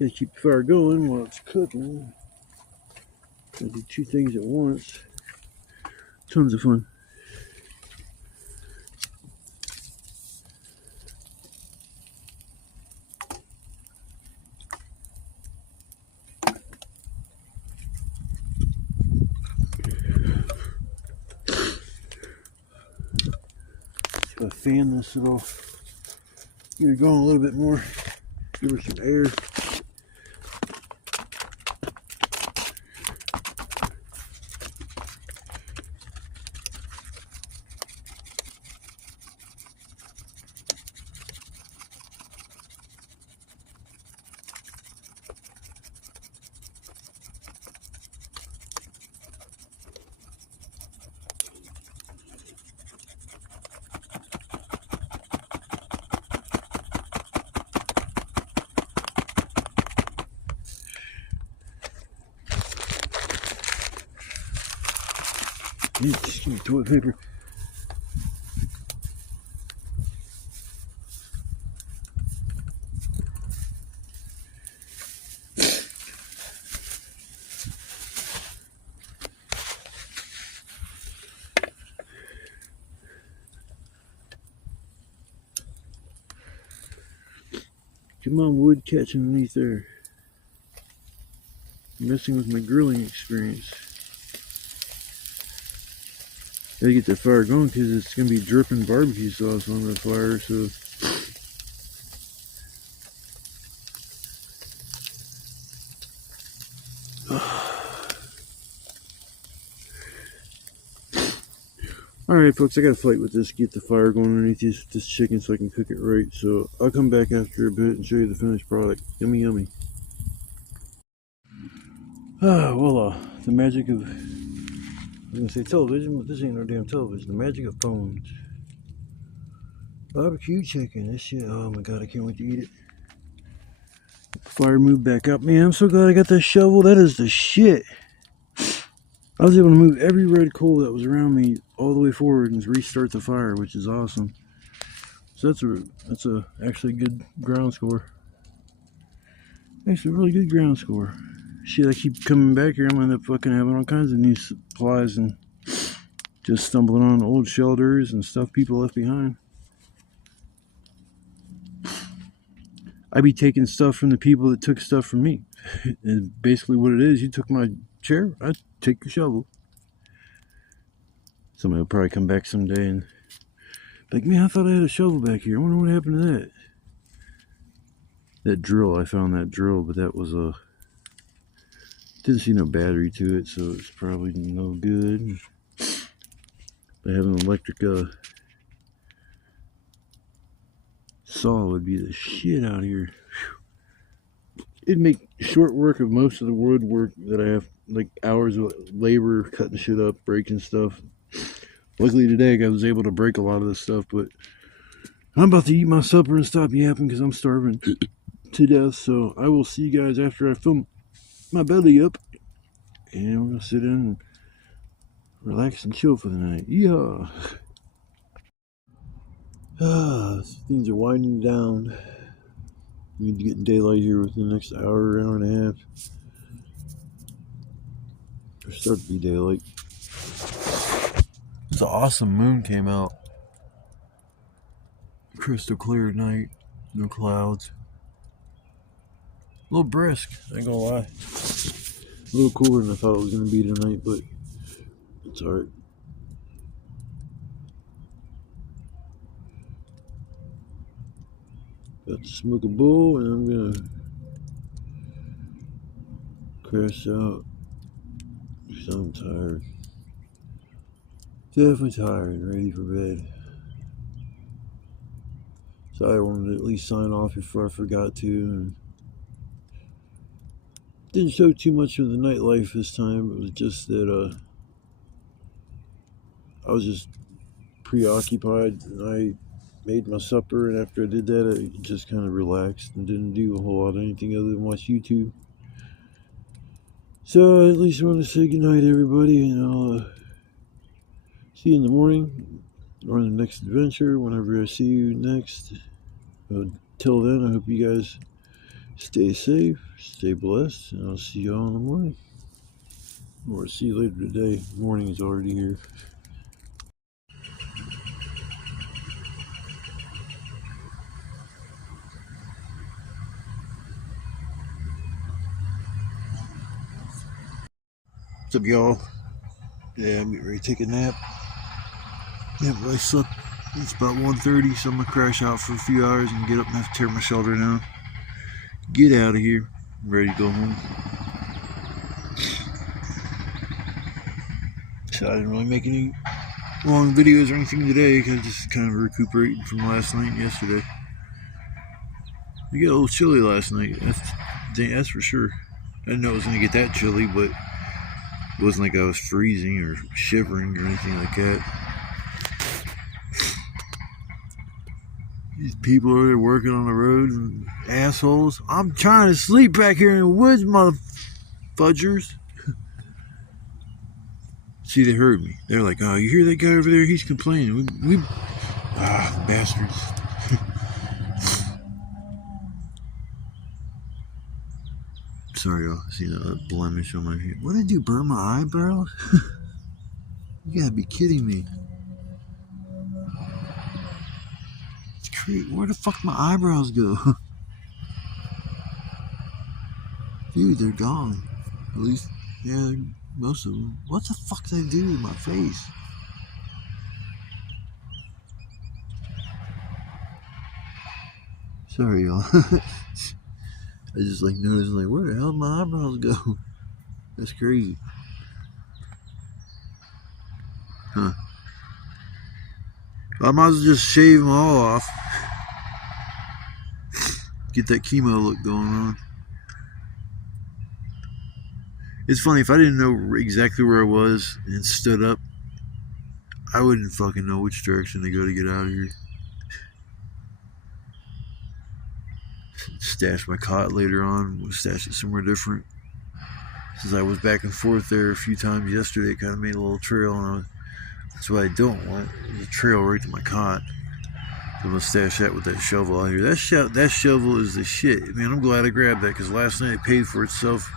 Gotta keep the fire going while it's cooking. Gotta do two things at once. Tons of fun. So I fan this little, get it going a little bit more. Give her some air. Just give me toilet paper. Come on, wood, catch underneath there. Messing with my grilling experience. Gotta get that fire going because it's gonna be dripping barbecue sauce on the fire, so. Alright folks, I gotta fight with this, get the fire going underneath this chicken so I can cook it right. So I'll come back after a bit and show you the finished product. Yummy, yummy. Well, the magic of, I'm gonna say television, but this ain't no damn television. The magic of phones. Barbecue chicken, this shit, oh my god, I can't wait to eat it. Fire moved back up. Man, I'm so glad I got that shovel. That is the shit. I was able to move every red coal that was around me all the way forward and restart the fire, which is awesome. So that's a actually good ground score. Actually, a really good ground score. Shit, I keep coming back here. I'm gonna end up fucking having all kinds of new supplies and just stumbling on old shelters and stuff people left behind. I be taking stuff from the people that took stuff from me. And basically what it is, you took my chair, I take your shovel. Somebody will probably come back someday and be like, man, I thought I had a shovel back here. I wonder what happened to that. That drill, I found that drill, but that was a, didn't see no battery to it, so it's probably no good. But having an electric saw would be the shit out here. It'd make short work of most of the wood work that I have, like hours of labor cutting shit up, breaking stuff. Luckily today I was able to break a lot of this stuff, but I'm about to eat my supper and stop yapping because I'm starving to death. So I will see you guys after I fill my belly up, and we're gonna sit in and relax and chill for the night. Yeah. Things are winding down. We need to get in daylight here within the next hour and a half. Or start to be daylight. It's an awesome moon came out. Crystal clear at night. No clouds. A little brisk, I ain't gonna lie. A little cooler than I thought it was gonna be tonight, but it's alright. Got to smoke a bowl and I'm gonna crash out. So I'm tired. Definitely tired and ready for bed. So I wanted to at least sign off before I forgot to. And didn't show too much of the nightlife this time. It was just that I was just preoccupied and I made my supper, and after I did that I just kind of relaxed and didn't do a whole lot of anything other than watch YouTube. So at least I want to say goodnight everybody, and I'll see you in the morning or in the next adventure whenever I see you next. Till then, I hope you guys stay safe, stay blessed, and I'll see you all in the morning. Or see you later today. Morning is already here. What's up, y'all? Yeah, I'm getting ready to take a nap. Yeah, but I slept. It's about 1:30, so I'm gonna crash out for a few hours and get up and have to tear my shelter down. Get out of here. I'm ready to go home. So I didn't really make any long videos or anything today because I just kind of recuperating from last night and yesterday. We got a little chilly last night. That's for sure. I didn't know it was gonna get that chilly, but it wasn't like I was freezing or shivering or anything like that. These people are working on the road and assholes. I'm trying to sleep back here in the woods, motherfudgers. See, they heard me. They're like, oh, you hear that guy over there? He's complaining. Bastards. Sorry, y'all. See that blemish on my head. What did I do? Burn my eyebrows? You gotta be kidding me. It's crazy. Where the fuck my eyebrows go? Dude, they're gone. At least, yeah, most of them. What the fuck did I do to my face? Sorry, y'all. I just like noticed, like, where the hell did my eyebrows go? That's crazy. Huh. I might as well just shave them all off. Get that chemo look going on. It's funny, if I didn't know exactly where I was and stood up, I wouldn't fucking know which direction to go to get out of here. Stash my cot later on. We'll stash it somewhere different. Since I was back and forth there a few times yesterday, it kind of made a little trail, and that's what I don't want. There's a trail right to my cot. So I'm gonna stash that with that shovel out here. That shovel is the shit. Man, I'm glad I grabbed that because last night it paid for itself.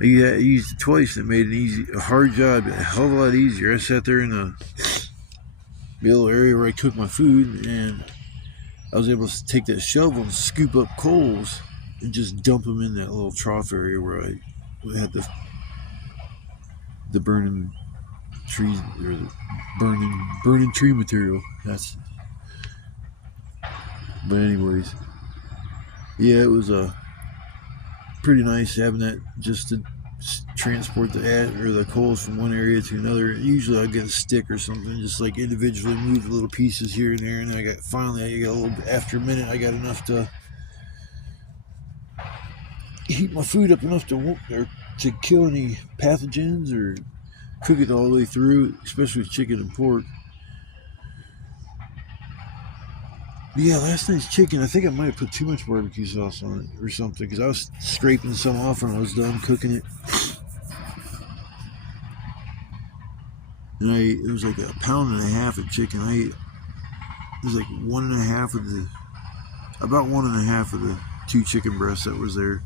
I used it twice and it made a hard job a hell of a lot easier. I sat there in the little area where I cook my food, and I was able to take that shovel and scoop up coals and just dump them in that little trough area where I had the burning trees, or the burning tree material. But anyways, yeah, it was pretty nice having that just to transport the coals from one area to another. Usually I get a stick or something, just like individually move the little pieces here and there, and I got a little bit, after a minute I got enough to heat my food up enough to kill any pathogens or cook it all the way through, especially with chicken and pork. But yeah, last night's chicken, I think I might have put too much barbecue sauce on it or something, because I was scraping some off when I was done cooking it. And it was like a pound and a half of chicken. It was like about one and a half of the 2 chicken breasts that was there.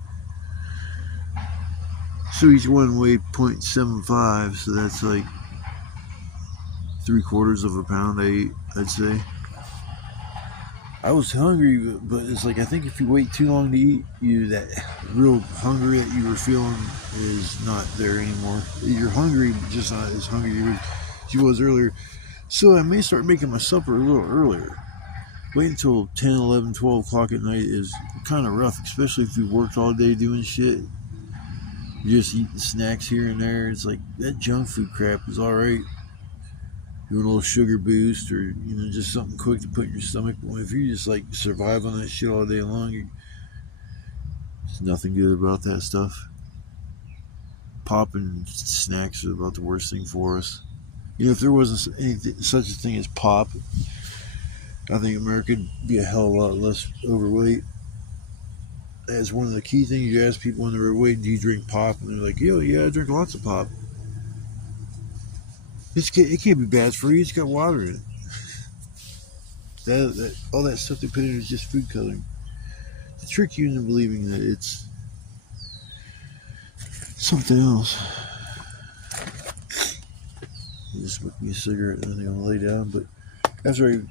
So each one weighed 0.75, so that's like 3/4 of a pound I ate, I'd say. I was hungry, but it's like, I think if you wait too long to eat, that real hunger that you were feeling is not there anymore. You're hungry, but just not as hungry as you was earlier. So I may start making my supper a little earlier. Wait until 10, 11, 12 o'clock at night is kind of rough, especially if you worked all day doing shit. You're just eating snacks here and there. It's like, that junk food crap is alright. Doing a little sugar boost, or just something quick to put in your stomach. But if you just like survive on that shit all day long, there's nothing good about that stuff. Pop and snacks are about the worst thing for us. If there wasn't such a thing as pop, I think America would be a hell of a lot less overweight. That's one of the key things you ask people when they're overweight: do you drink pop? And they're like, yeah, I drink lots of pop. It can't be bad for you. It's got water in it. All that stuff they put in is just food coloring to trick you into believing that it's something else. I just smoke me a cigarette and then I'll lay down. But after I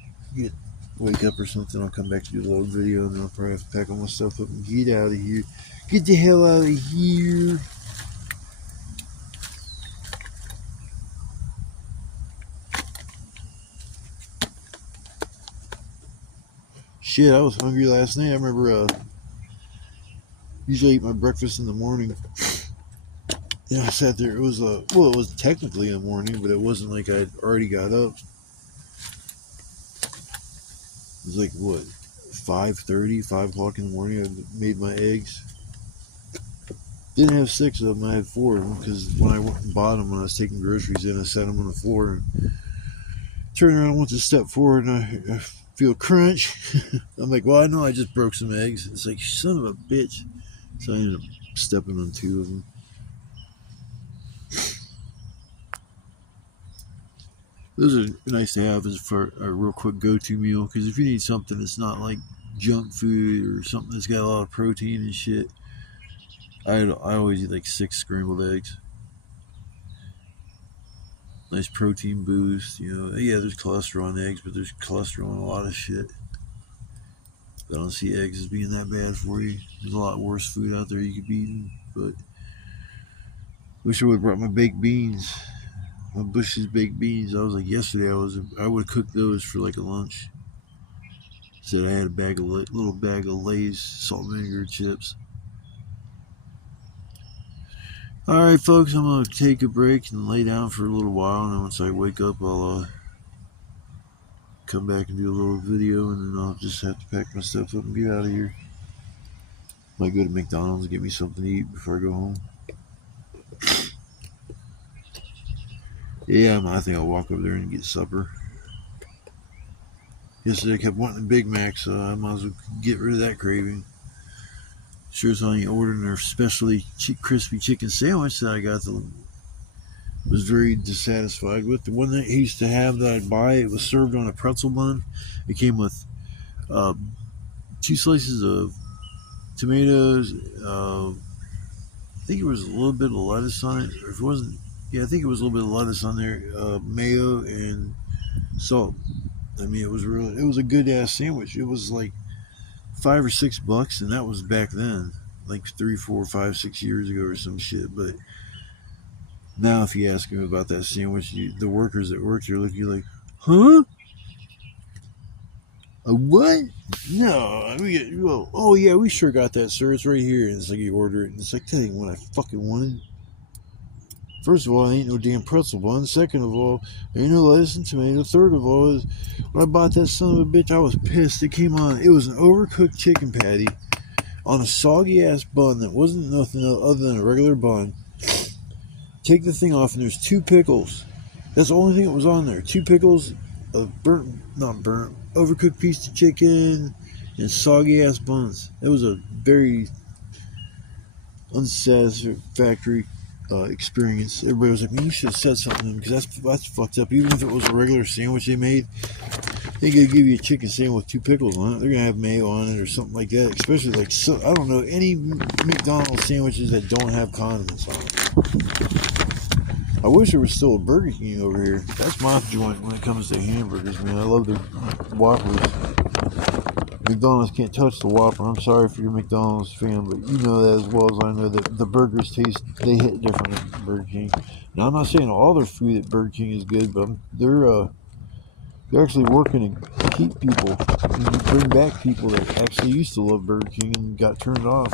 wake up or something, I'll come back to do a little video, and then I'll probably have to pack all my stuff up and get out of here. Get the hell out of here. Shit, I was hungry last night. I remember usually eat my breakfast in the morning. And I sat there. It was technically in the morning, but it wasn't like I'd already got up. It was like, 5:30, 5 o'clock in the morning. I made my eggs. Didn't have 6 of them. I had 4 of them, because when I went and bought them, when I was taking groceries in, I set them on the floor and turned around and went to step forward, and I feel crunch. I'm like, well, I know I just broke some eggs. It's like, son of a bitch. So I ended up stepping on 2 of them. Those are nice to have as for a real quick go-to meal, because if you need something that's not like junk food or something that's got a lot of protein and shit, I always eat like 6 scrambled eggs. Nice protein boost, Yeah, there's cholesterol in eggs, but there's cholesterol in a lot of shit. I don't see eggs as being that bad for you. There's a lot worse food out there you could be eating. But wish I would have brought my baked beans. My Bush's baked beans. I was like yesterday. I would have cooked those for like a lunch. Said I had a little bag of Lay's salt and vinegar chips. All right, folks. I'm gonna take a break and lay down for a little while, and then once I wake up, I'll come back and do a little video, and then I'll just have to pack my stuff up and get out of here. Might go to McDonald's and get me something to eat before I go home. Yeah, I think I'll walk over there and get supper. Yesterday I kept wanting a Big Mac, so I might as well get rid of that craving. Sure as I ordered their specialty crispy chicken sandwich that I got. Was very dissatisfied with. The one that he used to have that I'd buy, it was served on a pretzel bun. It came with 2 slices of tomatoes. I think it was a little bit of lettuce on it. Or if it wasn't, yeah, I think it was a little bit of lettuce on there. Mayo and salt. I mean, it was a good ass sandwich. It was like $5 or $6, and that was back then, like 3, 4, 5, 6 years ago or some shit. But now, if you ask him about that sandwich, the workers that work there look at you like, huh? A what? No, oh yeah, we sure got that, sir. It's right here. And it's like you order it, and it's like, that ain't what I fucking wanted. First of all, I ain't no damn pretzel bun. Second of all, there ain't no lettuce and tomato. Third of all, is when I bought that son of a bitch, I was pissed. It was an overcooked chicken patty on a soggy ass bun that wasn't nothing other than a regular bun. Take the thing off, and there's 2 pickles. That's the only thing that was on there. 2 pickles, a overcooked piece of chicken, and soggy ass buns. It was a very unsatisfactory experience. Everybody was like, man, you should have said something, because that's fucked up. Even if it was a regular sandwich they made, they could give you a chicken sandwich with 2 pickles on it. They're gonna have mayo on it or something like that. Especially like, I don't know any McDonald's sandwiches that don't have condiments on it. I wish there was still a Burger King over here. That's my joint when it comes to hamburgers, man. I love the Whoppers. McDonald's can't touch the Whopper. I'm sorry if you're a McDonald's fan, but you know that as well as I know that the burgers they hit different at Burger King. Now, I'm not saying all their food at Burger King is good, but they're actually working to keep people and bring back people that actually used to love Burger King and got turned off.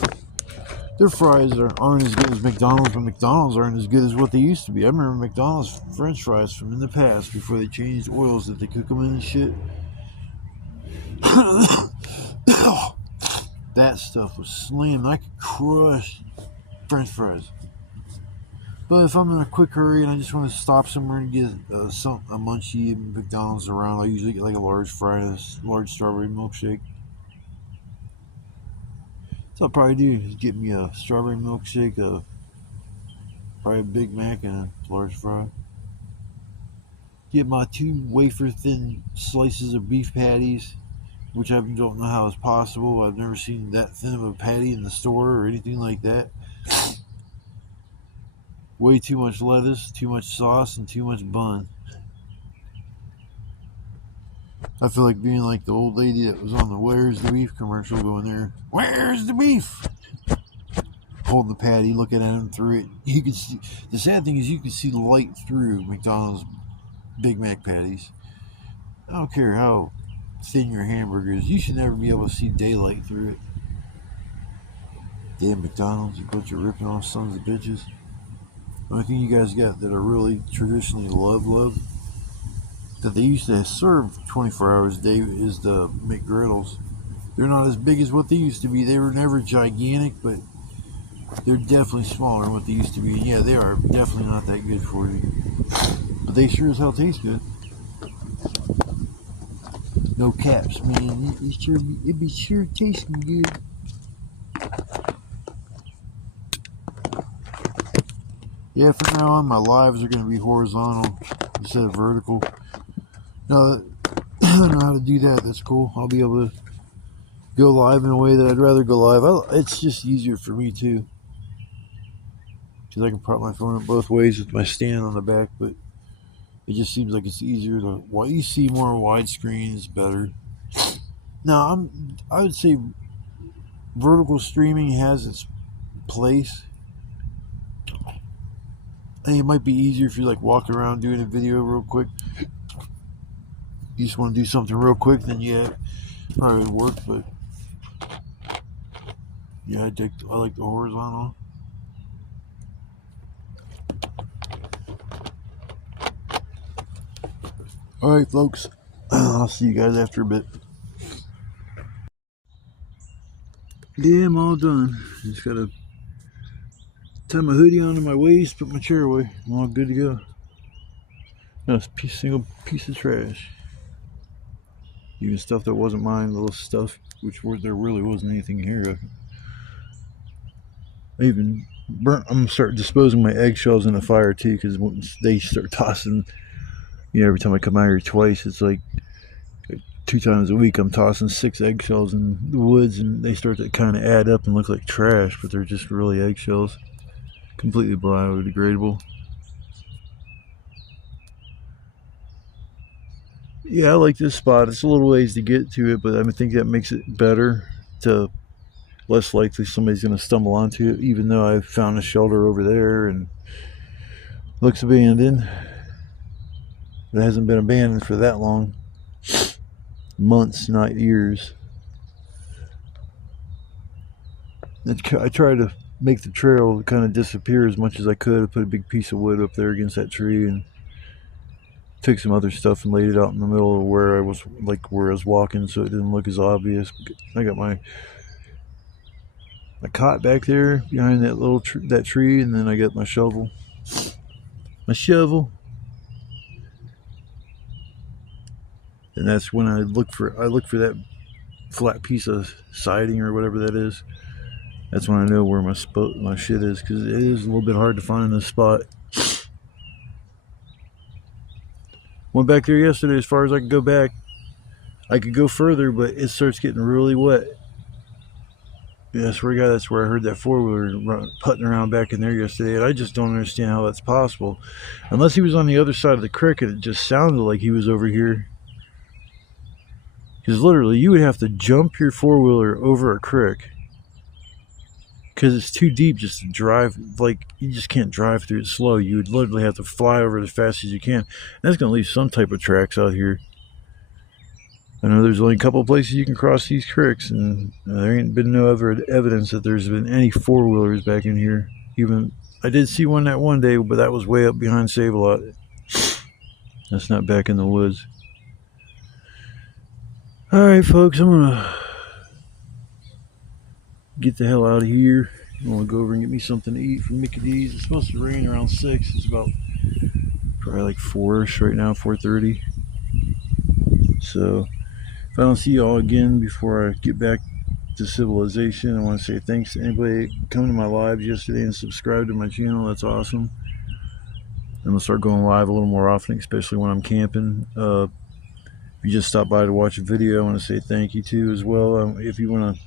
Their fries aren't as good as McDonald's, but McDonald's aren't as good as what they used to be. I remember McDonald's French fries from in the past before they changed oils that they cook them in and shit. That stuff was slim. I could crush French fries. But if I'm in a quick hurry and I just want to stop somewhere and get a munchie at McDonald's around, I usually get like a large fry and a large strawberry milkshake. So I'll probably do is get me a strawberry milkshake, probably a Big Mac, and a large fry. Get my 2 wafer-thin slices of beef patties, which I don't know how it's possible. I've never seen that thin of a patty in the store or anything like that. Way too much lettuce, too much sauce, and too much bun. I feel like being like the old lady that was on the Where's the Beef commercial going there. Where's the beef? Holding the patty, looking at him through it. You can see, the sad thing is you can see the light through McDonald's Big Mac patties. I don't care how thin your hamburger is, you should never be able to see daylight through it. Damn McDonald's, you bunch of ripping off sons of bitches. The only thing you guys got that I really traditionally love, that they used to serve 24 hours a day, is the McGriddles. They're not as big as what they used to be. They were never gigantic, but they're definitely smaller than what they used to be. And yeah, they are definitely not that good for you. But they sure as hell taste good. No caps, man. It'd be sure tasting good. Yeah, from now on, my lives are going to be horizontal instead of vertical. Now that I know how to do that, that's cool. I'll be able to go live in a way that I'd rather go live. It's just easier for me, too. Because I can prop my phone up both ways with my stand on the back, but it just seems like it's easier to... While you see more widescreen, it's better. Now, I would say vertical streaming has its place. I think it might be easier if you like walking around doing a video real quick. You just want to do something real quick, then yeah, probably would work. But yeah, I like the horizontal. All right, folks. I'll see you guys after a bit. Yeah, I'm all done. Just gotta tie my hoodie onto my waist, put my chair away. I'm all good to go. Not a single piece of trash. Even stuff that wasn't mine, little stuff, there really wasn't anything here. I even I'm gonna start disposing my eggshells in the fire too, because once they start tossing, every time I come out here twice, it's like 2 times a week I'm tossing 6 eggshells in the woods, and they start to kind of add up and look like trash, but they're just really eggshells, completely biodegradable. Yeah, I like this spot. It's a little ways to get to it, but I think that makes it better, to less likely somebody's going to stumble onto it, even though I've found a shelter over there and looks abandoned. It hasn't been abandoned for that long. Months, not years. I try to make the trail kind of disappear as much as I could. I put a big piece of wood up there against that tree and took some other stuff and laid it out in the middle of where I was walking, so it didn't look as obvious. I got my cot back there behind that little that tree, and then I got my shovel. And that's when I look for that flat piece of siding or whatever that is. That's when I know where my shit is, because it is a little bit hard to find this spot. Went back there yesterday as far as I could go back. I could go further, but it starts getting really wet. Yeah, I swear to God, that's where I heard that 4-wheeler putting around back in there yesterday, and I just don't understand how that's possible. Unless he was on the other side of the creek, and it just sounded like he was over here. Because literally, you would have to jump your 4-wheeler over a creek, because it's too deep just to drive. Like, you just can't drive through it slow. You would literally have to fly over it as fast as you can. And that's going to leave some type of tracks out here. I know there's only a couple of places you can cross these creeks, and there ain't been no other evidence that there's been any 4-wheelers back in here. Even I did see one that one day, but that was way up behind Save-A-Lot. That's not back in the woods. Alright, folks, I'm gonna get the hell out of here. I'm gonna go over and get me something to eat from Mickey D's. It's supposed to rain around 6. It's about probably like 4-ish right now, 4:30. So if I don't see y'all again before I get back to civilization, I want to say thanks to anybody coming to my lives yesterday and subscribed to my channel. That's awesome. I'm gonna start going live a little more often, especially when I'm camping. If you just stopped by to watch a video, I want to say thank you too as well. If you want to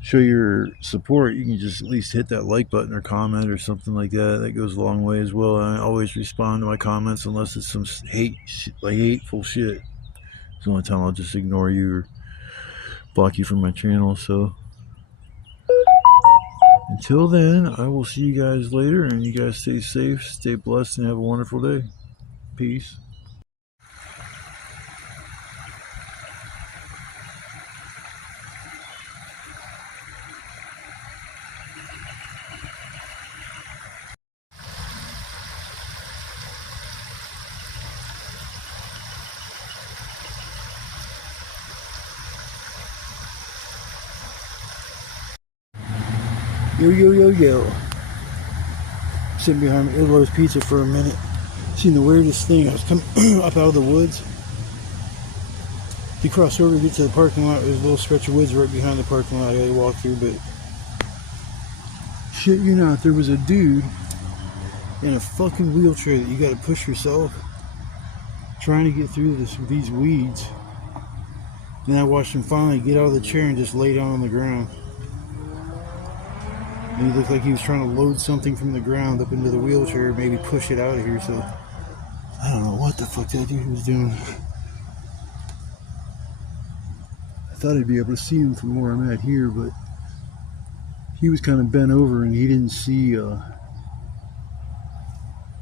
show your support, you can just at least hit that like button or comment or something like that. That goes a long way as well. I always respond to my comments unless it's some hateful shit. It's the only time I'll just ignore you or block you from my channel. So until then, I will see you guys later, and you guys stay safe, stay blessed, and have a wonderful day. Peace. Yo. Sitting behind Idlo's Pizza for a minute. Seen the weirdest thing. I was coming up out of the woods. You cross over to get to the parking lot. There's a little stretch of woods right behind the parking lot I gotta walk through, but shit you not, there was a dude in a fucking wheelchair that you gotta push yourself, trying to get through these weeds. Then I watched him finally get out of the chair and just lay down on the ground. And he looked like he was trying to load something from the ground up into the wheelchair, maybe push it out of here. So I don't know what the fuck that dude was doing. thought I'd be able to see him from where I'm at here, but he was kind of bent over and he didn't see, he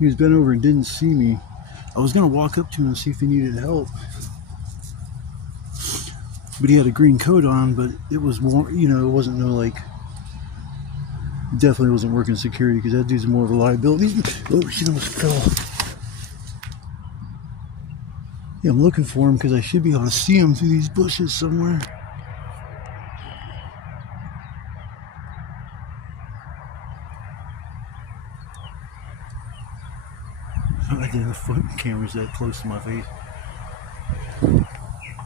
was bent over and didn't see me. I was going to walk up to him and see if he needed help. But he had a green coat on, but it was more, you know, it wasn't no like, definitely wasn't working security because that dude's more of a liability. Oh, shit, almost fell. Yeah, I'm looking for him because I should be able to see him through these bushes somewhere. I did the fucking camera's that close to my face.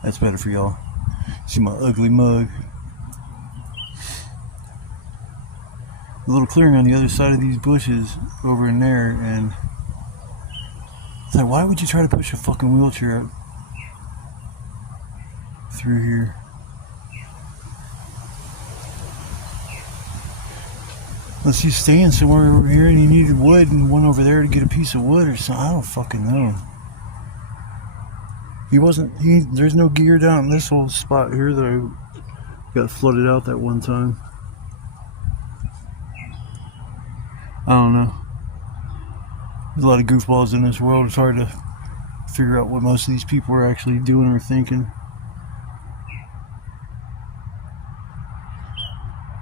That's better for y'all. See my ugly mug. A little clearing on the other side of these bushes over in there, and it's like, why would you try to push a fucking wheelchair up through here? Unless he's staying somewhere over here and he needed wood and went over there to get a piece of wood or something. I don't fucking know. There's no gear down in this whole spot here that I got flooded out that one time. I don't know. There's a lot of goofballs in this world. It's hard to figure out what most of these people are actually doing or thinking.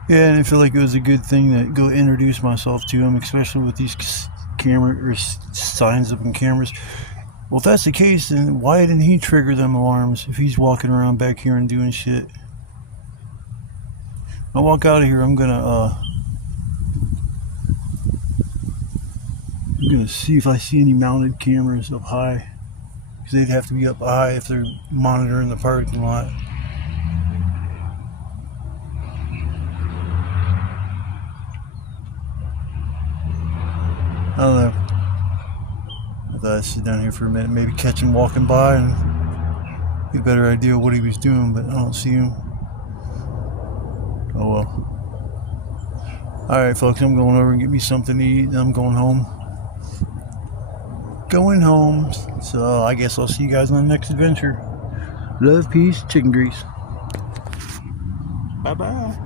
Yeah, and I feel like it was a good thing to go introduce myself to him, especially with these camera or signs up in cameras. Well, if that's the case, then why didn't he trigger them alarms if he's walking around back here and doing shit? I'll walk out of here. I'm gonna see if I see any mounted cameras up high, because they'd have to be up high if they're monitoring the parking lot. I don't know. I thought I'd sit down here for a minute, maybe catch him walking by and get a better idea of what he was doing, but I don't see him. Oh well. Alright folks, I'm going over and get me something to eat and I'm going home. So I guess I'll see you guys on the next adventure. Love, peace, chicken grease. Bye bye.